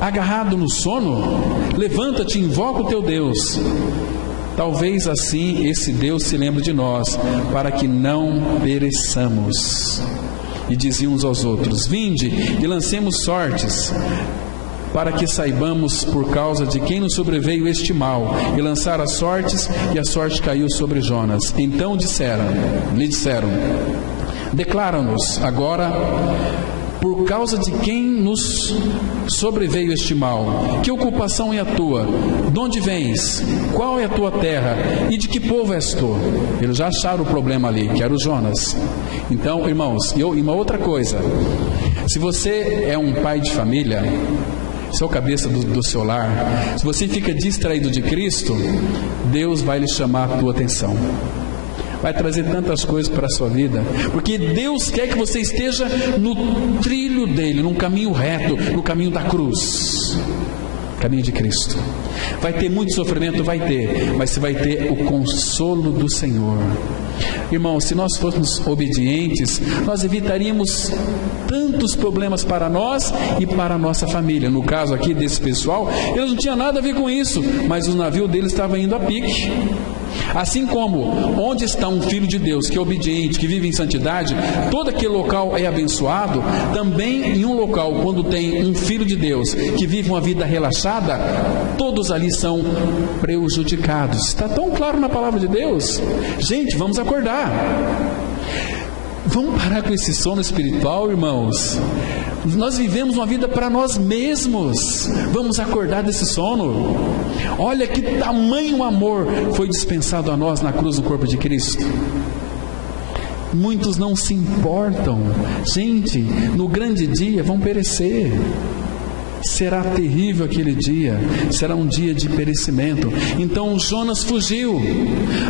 Agarrado no sono? Levanta-te e invoca o teu Deus. Talvez assim esse Deus se lembre de nós, para que não pereçamos. E diziam uns aos outros: vinde e lancemos sortes, para que saibamos por causa de quem nos sobreveio este mal. E lançaram as sortes, e a sorte caiu sobre Jonas. Então lhe disseram: declara-nos agora por causa de quem nos sobreveio este mal. Que ocupação é a tua? De onde vens? Qual é a tua terra? E de que povo és tu? Eles já acharam o problema ali, que era o Jonas. Então, irmãos, e uma outra coisa: se você é um pai de família, se é o cabeça do seu lar, se você fica distraído de Cristo, Deus vai lhe chamar a tua atenção, vai trazer tantas coisas para a sua vida, porque Deus quer que você esteja no trilho dele, num caminho reto, no caminho da cruz, caminho de Cristo. Vai ter muito sofrimento, vai ter, mas você vai ter o consolo do Senhor. Irmão, se nós fôssemos obedientes, nós evitaríamos tantos problemas para nós e para a nossa família. No caso aqui desse pessoal, eles não tinham nada a ver com isso, mas o navio deles estava indo a pique. Assim como onde está um filho de Deus que é obediente, que vive em santidade, todo aquele local é abençoado. Também em um local, quando tem um filho de Deus que vive uma vida relaxada, todos ali são prejudicados. Está tão claro na palavra de Deus. Gente, vamos acordar. Vamos parar com esse sono espiritual, irmãos. Nós vivemos uma vida para nós mesmos. Vamos acordar desse sono. Olha que tamanho amor foi dispensado a nós na cruz, no corpo de Cristo. Muitos não se importam. Gente, no grande dia vão perecer. Será terrível aquele dia, será um dia de perecimento. Então Jonas fugiu,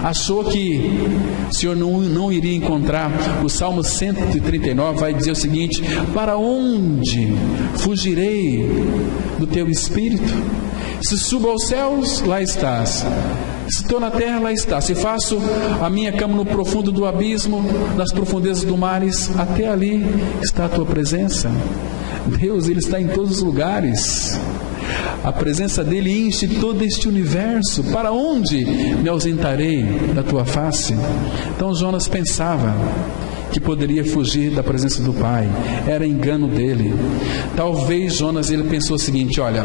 achou que o Senhor não iria encontrar. O Salmo 139 vai dizer o seguinte: para onde fugirei do teu espírito? Se subo aos céus, lá estás. Se estou na terra, lá está. Se faço a minha cama no profundo do abismo, nas profundezas do mares, até ali está a tua presença. Deus, Ele está em todos os lugares. A presença dEle enche todo este universo. Para onde me ausentarei da tua face? Então Jonas pensava que poderia fugir da presença do Pai. Era engano dele. Talvez Jonas, ele pensou o seguinte: olha,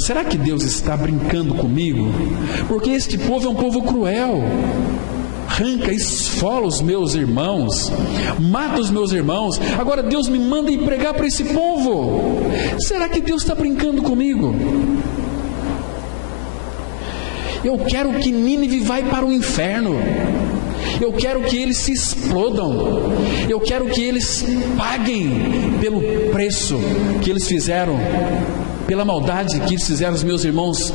será que Deus está brincando comigo? Porque este povo é um povo cruel. Arranca, esfola os meus irmãos, mata os meus irmãos. Agora Deus me manda ir pregar para esse povo. Será que Deus está brincando comigo? Eu quero que Nínive vai para o inferno. Eu quero que eles se explodam. Eu quero que eles paguem pelo preço que eles fizeram, pela maldade que eles fizeram os meus irmãos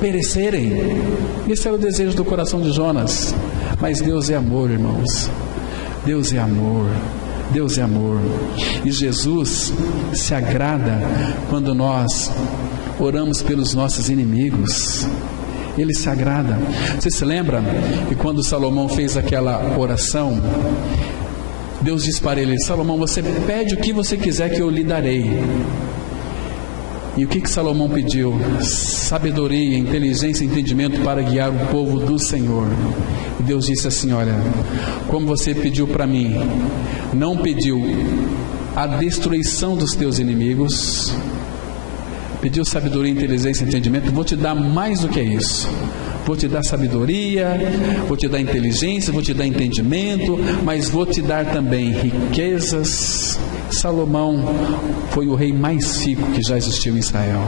perecerem. Esse era o desejo do coração de Jonas. Mas Deus é amor, irmãos. Deus é amor. Deus é amor. E Jesus se agrada quando nós oramos pelos nossos inimigos. Ele se agrada. Você se lembra que quando Salomão fez aquela oração, Deus disse para ele: Salomão, você pede o que você quiser que eu lhe darei. E o que Salomão pediu? Sabedoria, inteligência e entendimento para guiar o povo do Senhor. E Deus disse assim: olha, como você pediu para mim, não pediu a destruição dos teus inimigos, pediu sabedoria, inteligência e entendimento, vou te dar mais do que isso. Vou te dar sabedoria, vou te dar inteligência, vou te dar entendimento, mas vou te dar também riquezas. Salomão foi o rei mais rico que já existiu em Israel,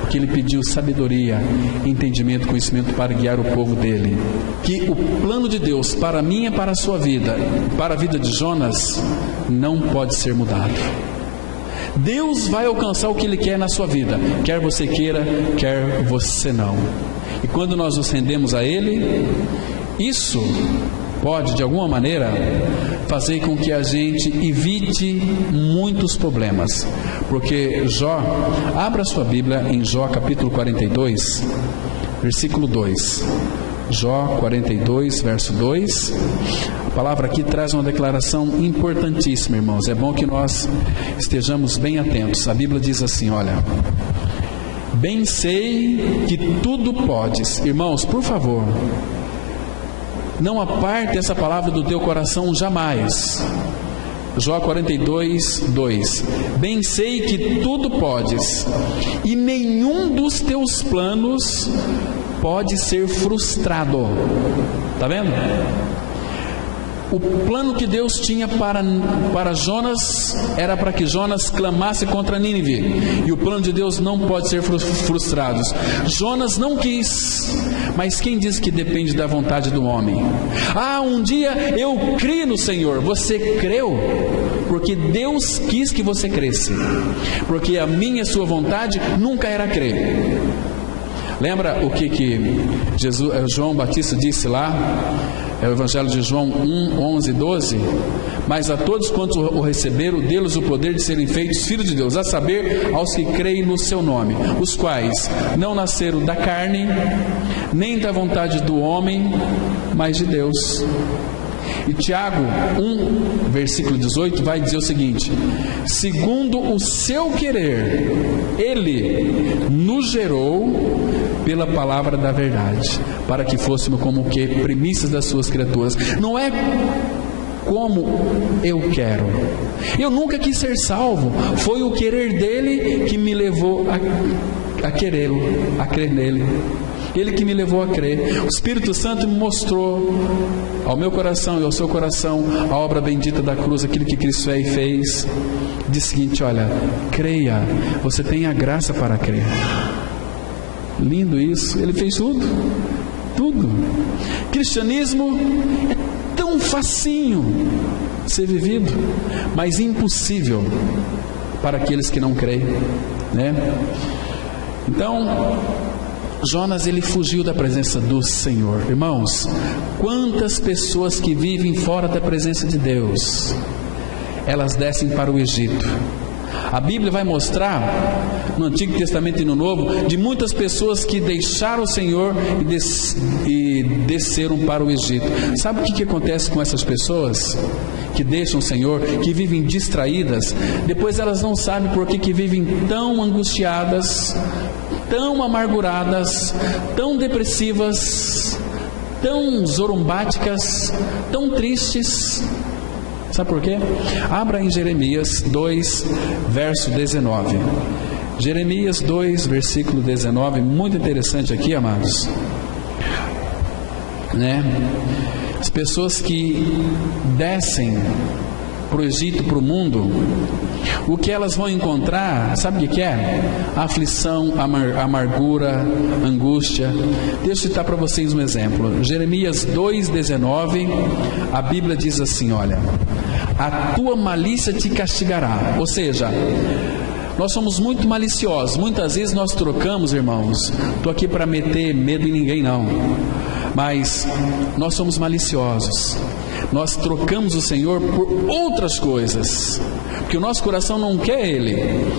porque ele pediu sabedoria, entendimento, conhecimento para guiar o povo dele. Que o plano de Deus para mim e para a sua vida, para a vida de Jonas, não pode ser mudado. Deus vai alcançar o que Ele quer na sua vida, quer você queira, quer você não. E quando nós nos rendemos a Ele, isso pode de alguma maneira fazer com que a gente evite muitos problemas. Porque Jó, abra sua Bíblia em Jó capítulo 42, versículo 2. Jó 42, verso 2. A palavra aqui traz uma declaração importantíssima, irmãos. É bom que nós estejamos bem atentos. A Bíblia diz assim, olha: bem sei que tudo podes. Irmãos, por favor, não aparte essa palavra do teu coração jamais. Jó 42, 2. Bem sei que tudo podes, e nenhum dos teus planos pode ser frustrado. Está vendo? O plano que Deus tinha para Jonas era para que Jonas clamasse contra Nínive, e o plano de Deus não pode ser frustrado. Jonas não quis, mas quem diz que depende da vontade do homem? Um dia eu criei no Senhor. Você creu porque Deus quis que você cresça, porque a minha e a sua vontade nunca era crer. Lembra o que João Batista disse lá? É o Evangelho de João 1, 11, 12. Mas a todos quantos o receberam, deu-lhes o poder de serem feitos filhos de Deus, a saber, aos que creem no seu nome, os quais não nasceram da carne, nem da vontade do homem, mas de Deus. E Tiago 1, versículo 18 vai dizer o seguinte: segundo o seu querer, Ele nos gerou pela palavra da verdade, para que fôssemos como que primícias das suas criaturas. Não é como eu quero. Eu nunca quis ser salvo. Foi o querer dele que me levou a querê-lo, a crer nele. Ele que me levou a crer. O Espírito Santo me mostrou ao meu coração e ao seu coração a obra bendita da cruz, aquilo que Cristo é e fez. Diz o seguinte: olha, creia, você tem a graça para crer. Lindo isso. Ele fez tudo. Cristianismo é tão facinho ser vivido, mas impossível para aqueles que não creem, né? Então Jonas, ele fugiu da presença do Senhor. Irmãos, quantas pessoas que vivem fora da presença de Deus, elas descem para o Egito. A Bíblia vai mostrar, no Antigo Testamento e no Novo, de muitas pessoas que deixaram o Senhor e desceram para o Egito. Sabe o que acontece com essas pessoas que deixam o Senhor, que vivem distraídas? Depois elas não sabem por que vivem tão angustiadas, tão amarguradas, tão depressivas, tão zorumbáticas, tão tristes. Sabe por quê? Abra em Jeremias 2, verso 19. Jeremias 2, versículo 19, muito interessante aqui, amados. Né? As pessoas que descem para o Egito, para o mundo, o que elas vão encontrar, sabe o que é? Aflição, amargura, angústia. Deixa eu citar para vocês um exemplo. Jeremias 2,19, a Bíblia diz assim, olha: a tua malícia te castigará. Ou seja, nós somos muito maliciosos. Muitas vezes nós trocamos, irmãos, estou aqui para meter medo em ninguém não. mas nós somos maliciosos. Nós trocamos o Senhor por outras coisas, porque o nosso coração não quer Ele,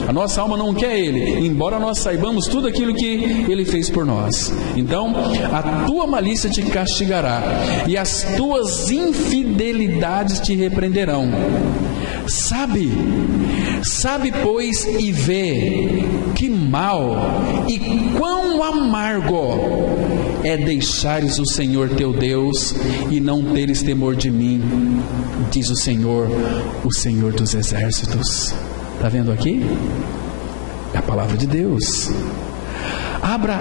a nossa alma não quer Ele, embora nós saibamos tudo aquilo que Ele fez por nós. Então, a tua malícia te castigará, e as tuas infidelidades te repreenderão. Sabe, pois, e vê que mal e quão amargo é deixares o Senhor teu Deus e não teres temor de mim, diz o Senhor dos exércitos. Está vendo aqui? É a palavra de Deus. Abra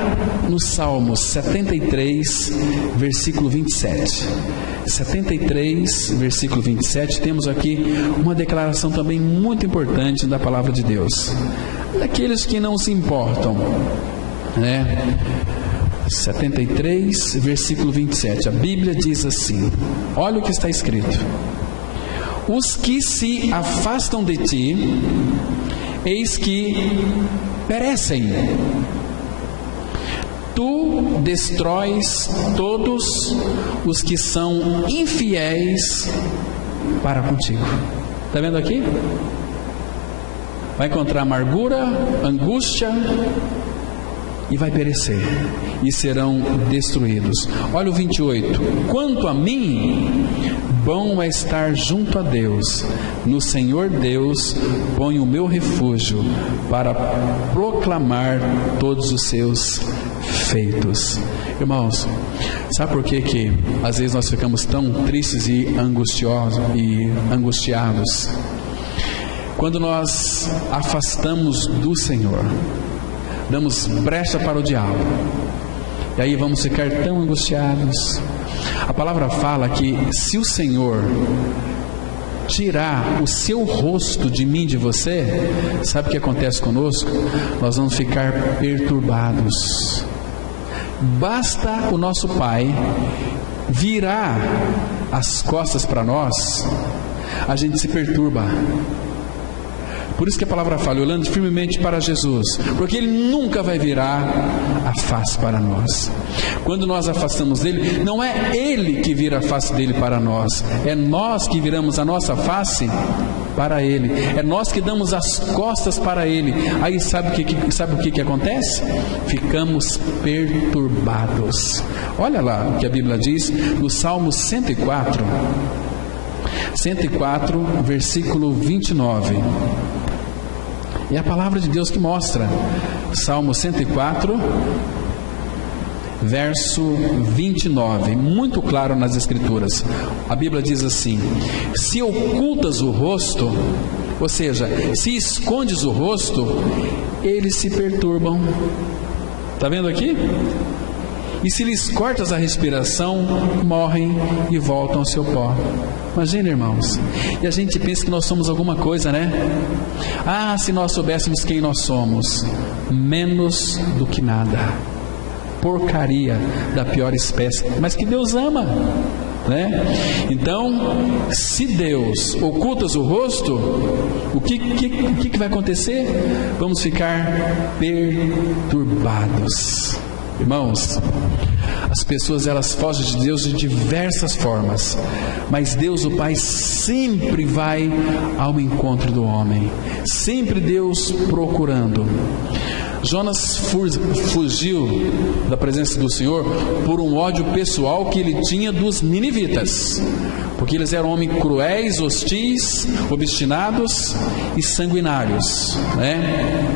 no Salmos 73, versículo 27. 73, versículo 27, temos aqui uma declaração também muito importante da palavra de Deus. Daqueles que não se importam, né? 73, versículo 27. A Bíblia diz assim: olha o que está escrito: os que se afastam de ti, eis que perecem. Tu destróis todos os que são infiéis para contigo. Está vendo aqui? Vai encontrar amargura, angústia e vai perecer, e serão destruídos. Olha o 28. Quanto a mim, bom é estar junto a Deus. No Senhor Deus ponho o meu refúgio, para proclamar todos os seus feitos. Irmãos, sabe por que às vezes nós ficamos tão tristes e angustiados? Quando nós afastamos do Senhor, damos brecha para o diabo, e aí vamos ficar tão angustiados. A palavra fala que se o Senhor tirar o seu rosto de mim, de você, sabe o que acontece conosco? Nós vamos ficar perturbados. Basta o nosso Pai virar as costas para nós, a gente se perturba. Por isso que a palavra fala, olhando firmemente para Jesus, porque Ele nunca vai virar a face para nós. Quando nós afastamos dele, não é Ele que vira a face dele para nós, é nós que viramos a nossa face para Ele, é nós que damos as costas para Ele. Aí sabe o que acontece? Ficamos perturbados. Olha lá o que a Bíblia diz no Salmo 104, versículo 29. É a palavra de Deus que mostra. Salmo 104, verso 29, muito claro nas Escrituras. A Bíblia diz assim: se ocultas o rosto, ou seja, se escondes o rosto, eles se perturbam. Está vendo aqui? E se lhes cortas a respiração, morrem e voltam ao seu pó. Imagina, irmãos. E a gente pensa que nós somos alguma coisa, né? Ah, se nós soubéssemos quem nós somos, menos do que nada. Porcaria da pior espécie, mas que Deus ama, né? Então, se Deus ocultas o rosto, o que vai acontecer? Vamos ficar perturbados. Irmãos, as pessoas elas fogem de Deus de diversas formas, mas Deus o Pai sempre vai ao encontro do homem, sempre Deus procurando. Jonas fugiu da presença do Senhor por um ódio pessoal que ele tinha dos ninivitas, porque eles eram homens cruéis, hostis, obstinados e sanguinários, né?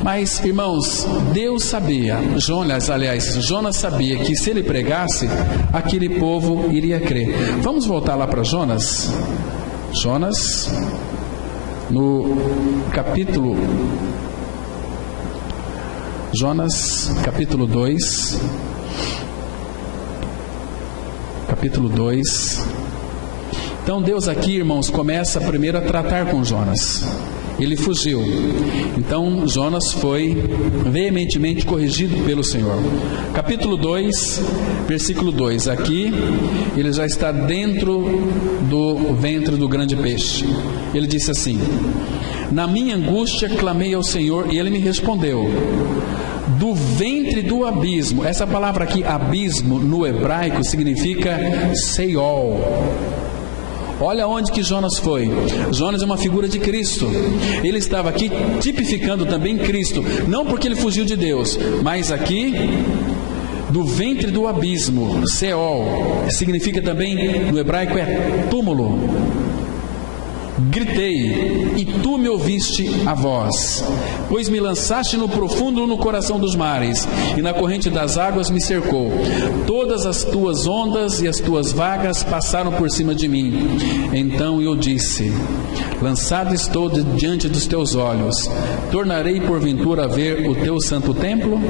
Mas, irmãos, Deus sabia, Jonas sabia que se ele pregasse, aquele povo iria crer. Vamos voltar lá para Jonas, no capítulo 2. Então Deus aqui, irmãos, começa primeiro a tratar com Jonas. Ele fugiu. Então Jonas foi veementemente corrigido pelo Senhor. Capítulo 2, versículo 2. Aqui ele já está dentro do ventre do grande peixe. Ele disse assim: na minha angústia clamei ao Senhor e Ele me respondeu. do ventre do abismo. Essa palavra aqui, abismo, no hebraico significa Seiol. Olha onde que Jonas foi. Jonas é uma figura de Cristo. Ele estava aqui tipificando também Cristo, não porque ele fugiu de Deus, mas aqui do ventre do abismo, Seol, significa também, no hebraico é túmulo. Gritei, e tu me ouviste a voz, pois me lançaste no profundo, no coração dos mares, e na corrente das águas me cercou. Todas as tuas ondas e as tuas vagas passaram por cima de mim. Então eu disse: lançado estou diante dos teus olhos. Tornarei porventura a ver o teu santo templo?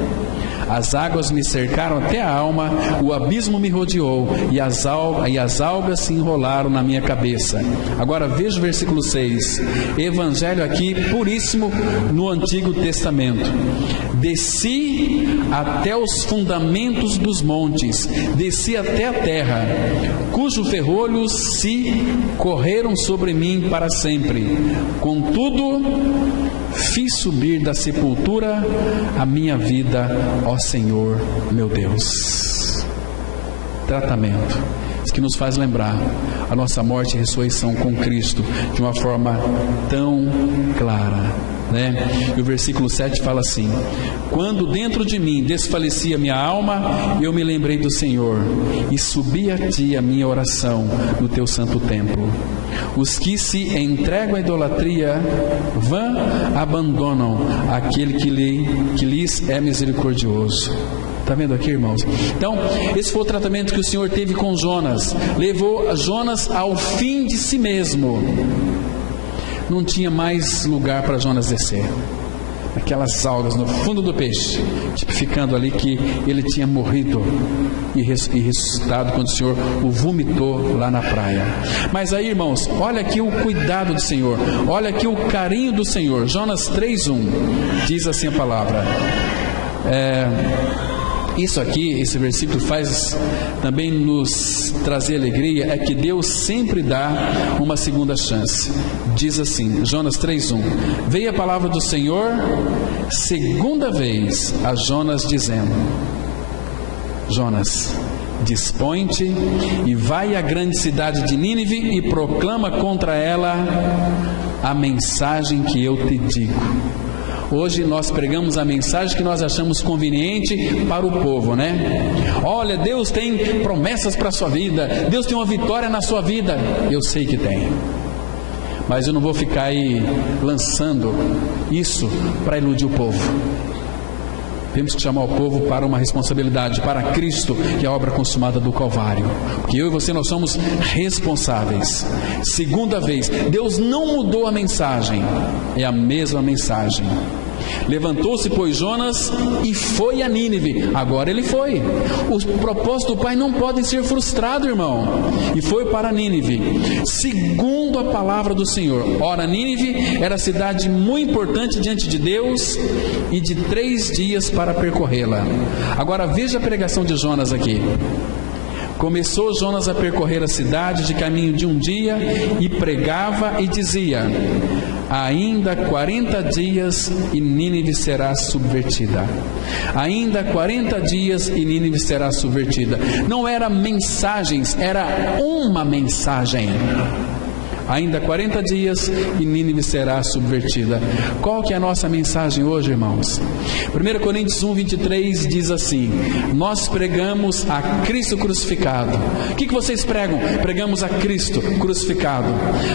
As águas me cercaram até a alma, o abismo me rodeou, e as algas se enrolaram na minha cabeça. Agora veja o versículo 6. Evangelho aqui puríssimo no Antigo Testamento. Desci até os fundamentos dos montes, desci até a terra, cujos ferrolhos se correram sobre mim para sempre. Contudo, fiz subir da sepultura a minha vida, ó Senhor meu Deus. Tratamento. Isso que nos faz lembrar a nossa morte e ressurreição com Cristo de uma forma tão clara, né? E o versículo 7 fala assim: quando dentro de mim desfalecia minha alma, eu me lembrei do Senhor e subi a ti a minha oração no teu santo templo. Os que se entregam à idolatria vã abandonam aquele que lhes é misericordioso. Está vendo aqui, irmãos? Então, esse foi o tratamento que o Senhor teve com Jonas. Levou Jonas ao fim de si mesmo. Não tinha mais lugar para Jonas descer. Aquelas algas no fundo do peixe, tipificando ali que ele tinha morrido e ressuscitado quando o Senhor o vomitou lá na praia. Mas aí, irmãos, olha aqui o cuidado do Senhor, olha aqui o carinho do Senhor. Jonas 3:1 diz assim a palavra. Isso aqui, esse versículo faz também nos trazer alegria, é que Deus sempre dá uma segunda chance. Diz assim, Jonas 3:1: veio a palavra do Senhor segunda vez a Jonas dizendo: Jonas, dispõe-te e vai à grande cidade de Nínive e proclama contra ela a mensagem que eu te digo. Hoje nós pregamos a mensagem que nós achamos conveniente para o povo, né? Olha, Deus tem promessas para a sua vida, Deus tem uma vitória na sua vida. Eu sei que tem, mas eu não vou ficar aí lançando isso para iludir o povo. Temos que chamar o povo para uma responsabilidade, para Cristo, que é a obra consumada do Calvário. Porque eu e você, nós somos responsáveis. Segunda vez, Deus não mudou a mensagem, é a mesma mensagem. Levantou-se, pois, Jonas e foi a Nínive. Agora ele foi. Os propósitos do Pai não podem ser frustrados, irmão. E foi para Nínive, segundo a palavra do Senhor. Ora, Nínive era cidade muito importante diante de Deus e de 3 dias para percorrê-la. Agora veja a pregação de Jonas aqui. Começou Jonas a percorrer a cidade de caminho de um dia e pregava e dizia: ainda 40 dias e Nínive será subvertida. Ainda 40 dias e Nínive será subvertida. Não era mensagens, era uma mensagem. Ainda 40 dias e Nínive será subvertida. Qual que é a nossa mensagem hoje, irmãos? 1 Coríntios 1:23 diz assim: nós pregamos a Cristo crucificado. O que vocês pregam? Pregamos a Cristo crucificado.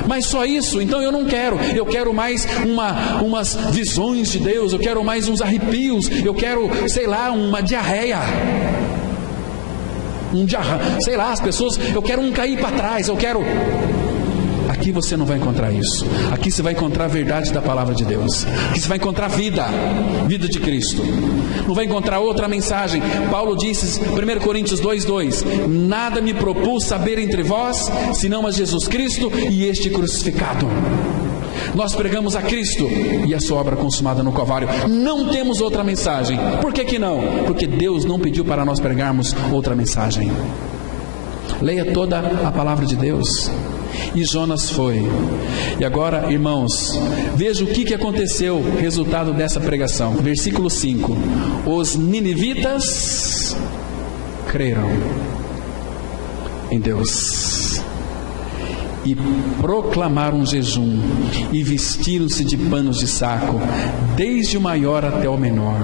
Mas só isso? Então eu não quero. Eu quero mais umas visões de Deus. Eu quero mais uns arrepios. Eu quero, sei lá, uma diarreia. Sei lá, as pessoas, eu quero um cair para trás. Eu quero... Aqui você não vai encontrar isso. Aqui você vai encontrar a verdade da palavra de Deus. Aqui você vai encontrar vida de Cristo. Não vai encontrar outra mensagem. Paulo disse, 1 Coríntios 2:2: nada me propus saber entre vós, senão a Jesus Cristo e este crucificado. Nós pregamos a Cristo e a sua obra consumada no Calvário. Não temos outra mensagem. Por que não? Porque Deus não pediu para nós pregarmos outra mensagem. Leia toda a palavra de Deus. E Jonas foi. E agora, irmãos, veja o que aconteceu, resultado dessa pregação. Versículo 5: os ninivitas creram em Deus e proclamaram jejum e vestiram-se de panos de saco, desde o maior até o menor.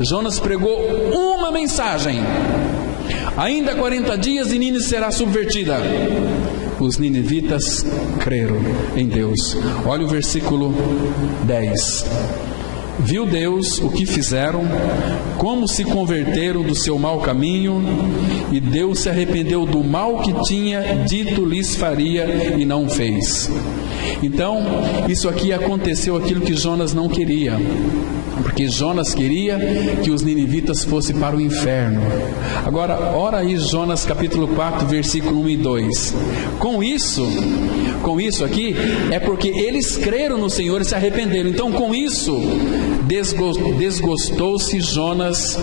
Jonas pregou uma mensagem: ainda 40 dias e Nínive será subvertida. Os ninivitas creram em Deus. Olha o versículo 10. Viu Deus o que fizeram, como se converteram do seu mau caminho, e Deus se arrependeu do mal que tinha dito lhes faria e não fez. Então, isso aqui aconteceu, aquilo que Jonas não queria, porque Jonas queria que os ninivitas fossem para o inferno. Agora, ora aí Jonas capítulo 4, versículo 1 e 2. Com isso aqui, é porque eles creram no Senhor e se arrependeram. Então, com isso, desgostou-se Jonas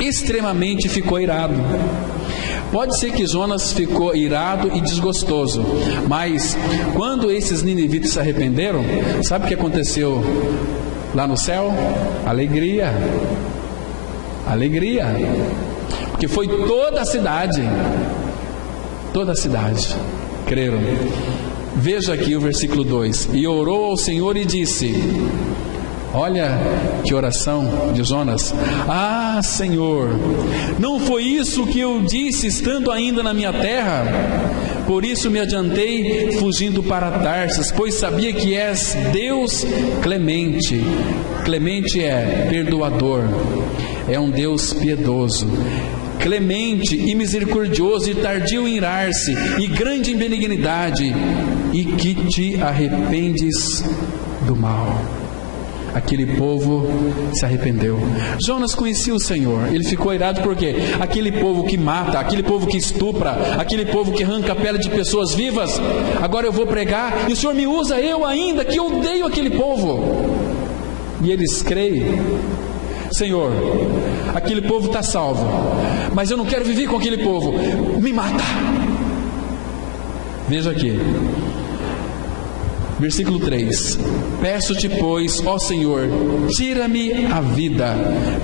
extremamente e ficou irado. Pode ser que Jonas ficou irado e desgostoso, mas quando esses ninivitas se arrependeram, sabe o que aconteceu lá no céu? Alegria, porque foi toda a cidade creram. Veja aqui o versículo 2: e orou ao Senhor e disse... Olha que oração de Jonas: ah, Senhor, não foi isso que eu disse estando ainda na minha terra? Por isso me adiantei fugindo para Tarsis, pois sabia que és Deus clemente. Clemente é perdoador, é um Deus piedoso, clemente e misericordioso, e tardio em irar-se, e grande em benignidade, e que te arrependes do mal. Aquele povo se arrependeu. Jonas conhecia o Senhor. Ele ficou irado porque aquele povo que mata, aquele povo que estupra, aquele povo que arranca a pele de pessoas vivas, agora eu vou pregar e o Senhor me usa, eu ainda que odeio aquele povo. E eles creem: Senhor, aquele povo está salvo, mas eu não quero viver com aquele povo, me mata. Veja aqui, versículo 3: peço-te, pois, ó Senhor, tira-me a vida,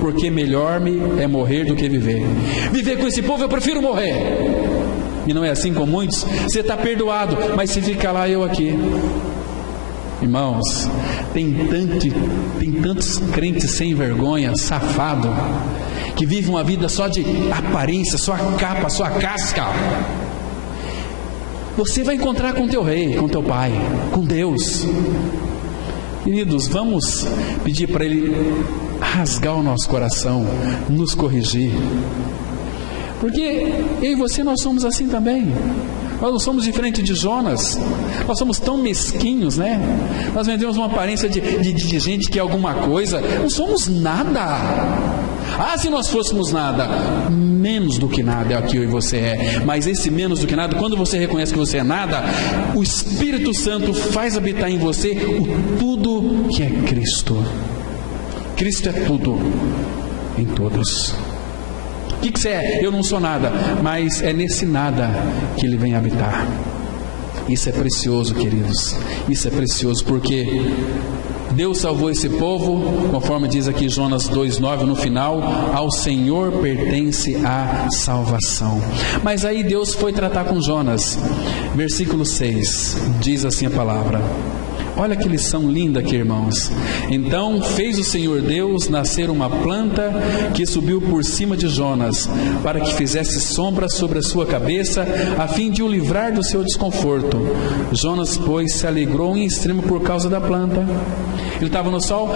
porque melhor-me é morrer do que viver. Viver com esse povo eu prefiro morrer. E não é assim com muitos? Você está perdoado, mas se fica lá, eu aqui. Irmãos, tem tantos crentes sem vergonha, safado, que vivem uma vida só de aparência, só a capa, só a casca. Você vai encontrar com teu rei, com teu pai, com Deus. Queridos, vamos pedir para Ele rasgar o nosso coração, nos corrigir. Porque eu e você, nós somos assim também. Nós não somos diferente de Jonas. Nós somos tão mesquinhos, né? Nós vendemos uma aparência de gente que é alguma coisa. Não somos nada. Ah, se nós fôssemos nada, menos do que nada é o que eu e você é. Mas esse menos do que nada, quando você reconhece que você é nada, o Espírito Santo faz habitar em você o tudo que é Cristo. Cristo é tudo em todos. O que você é? Eu não sou nada, mas é nesse nada que Ele vem habitar. Isso é precioso, queridos. Isso é precioso porque Deus salvou esse povo, conforme diz aqui Jonas 2,9 no final: ao Senhor pertence a salvação. Mas aí Deus foi tratar com Jonas. Versículo 6, diz assim a palavra. Olha que lição linda aqui, irmãos. Então fez o Senhor Deus nascer uma planta que subiu por cima de Jonas, para que fizesse sombra sobre a sua cabeça, a fim de o livrar do seu desconforto. Jonas, pois, se alegrou em extremo por causa da planta. Ele estava no sol.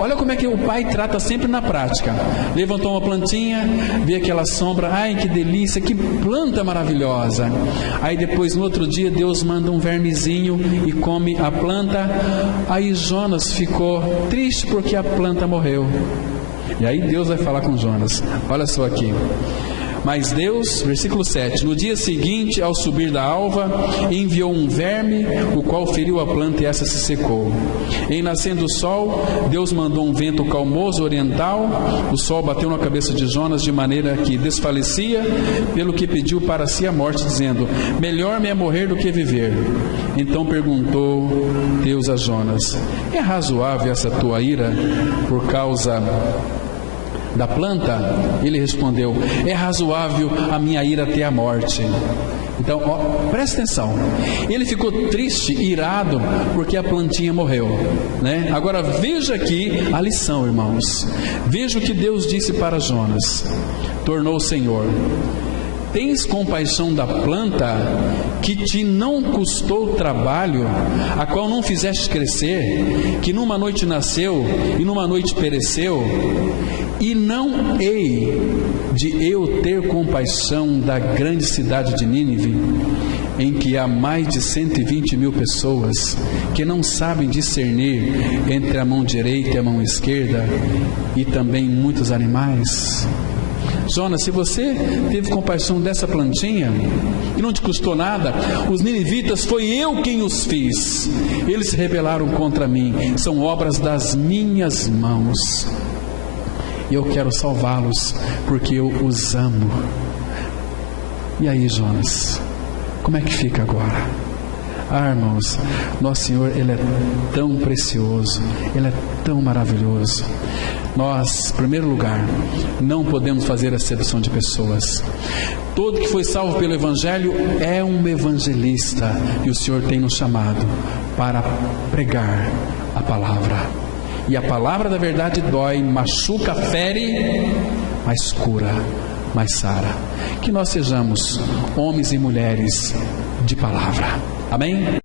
Olha como é que o pai trata sempre na prática. Levantou uma plantinha, vê aquela sombra, ai que delícia, que planta maravilhosa. Aí depois, no outro dia, Deus manda um vermezinho e come a planta. Aí Jonas ficou triste porque a planta morreu. E aí Deus vai falar com Jonas. Olha só aqui: Mas Deus, versículo 7, no dia seguinte, ao subir da alva, enviou um verme, o qual feriu a planta e essa se secou. Em nascendo o sol, Deus mandou um vento calmoso oriental, o sol bateu na cabeça de Jonas de maneira que desfalecia, pelo que pediu para si a morte, dizendo: melhor me é morrer do que viver. Então perguntou Deus a Jonas: é razoável essa tua ira por causa da planta? Ele respondeu: é razoável a minha ira até a morte. Então, presta atenção. Ele ficou triste, irado, porque a plantinha morreu, né? Agora veja aqui a lição, irmãos. Veja o que Deus disse para Jonas. Tornou o Senhor: tens compaixão da planta que te não custou trabalho, a qual não fizeste crescer, que numa noite nasceu e numa noite pereceu? E não hei de eu ter compaixão da grande cidade de Nínive, em que há mais de 120 mil pessoas que não sabem discernir entre a mão direita e a mão esquerda, e também muitos animais? Jonas, se você teve compaixão dessa plantinha e não te custou nada, os ninivitas foi eu quem os fiz. Eles se rebelaram contra mim, são obras das minhas mãos. E eu quero salvá-los, porque eu os amo. E aí, Jonas, como é que fica agora? Ah, irmãos, nosso Senhor, Ele é tão precioso, Ele é tão maravilhoso. Nós, em primeiro lugar, não podemos fazer acepção de pessoas. Todo que foi salvo pelo Evangelho é um evangelista, e o Senhor tem nos chamado para pregar a palavra. E a palavra da verdade dói, machuca, fere, mas cura, mas sara. Que nós sejamos homens e mulheres de palavra. Amém?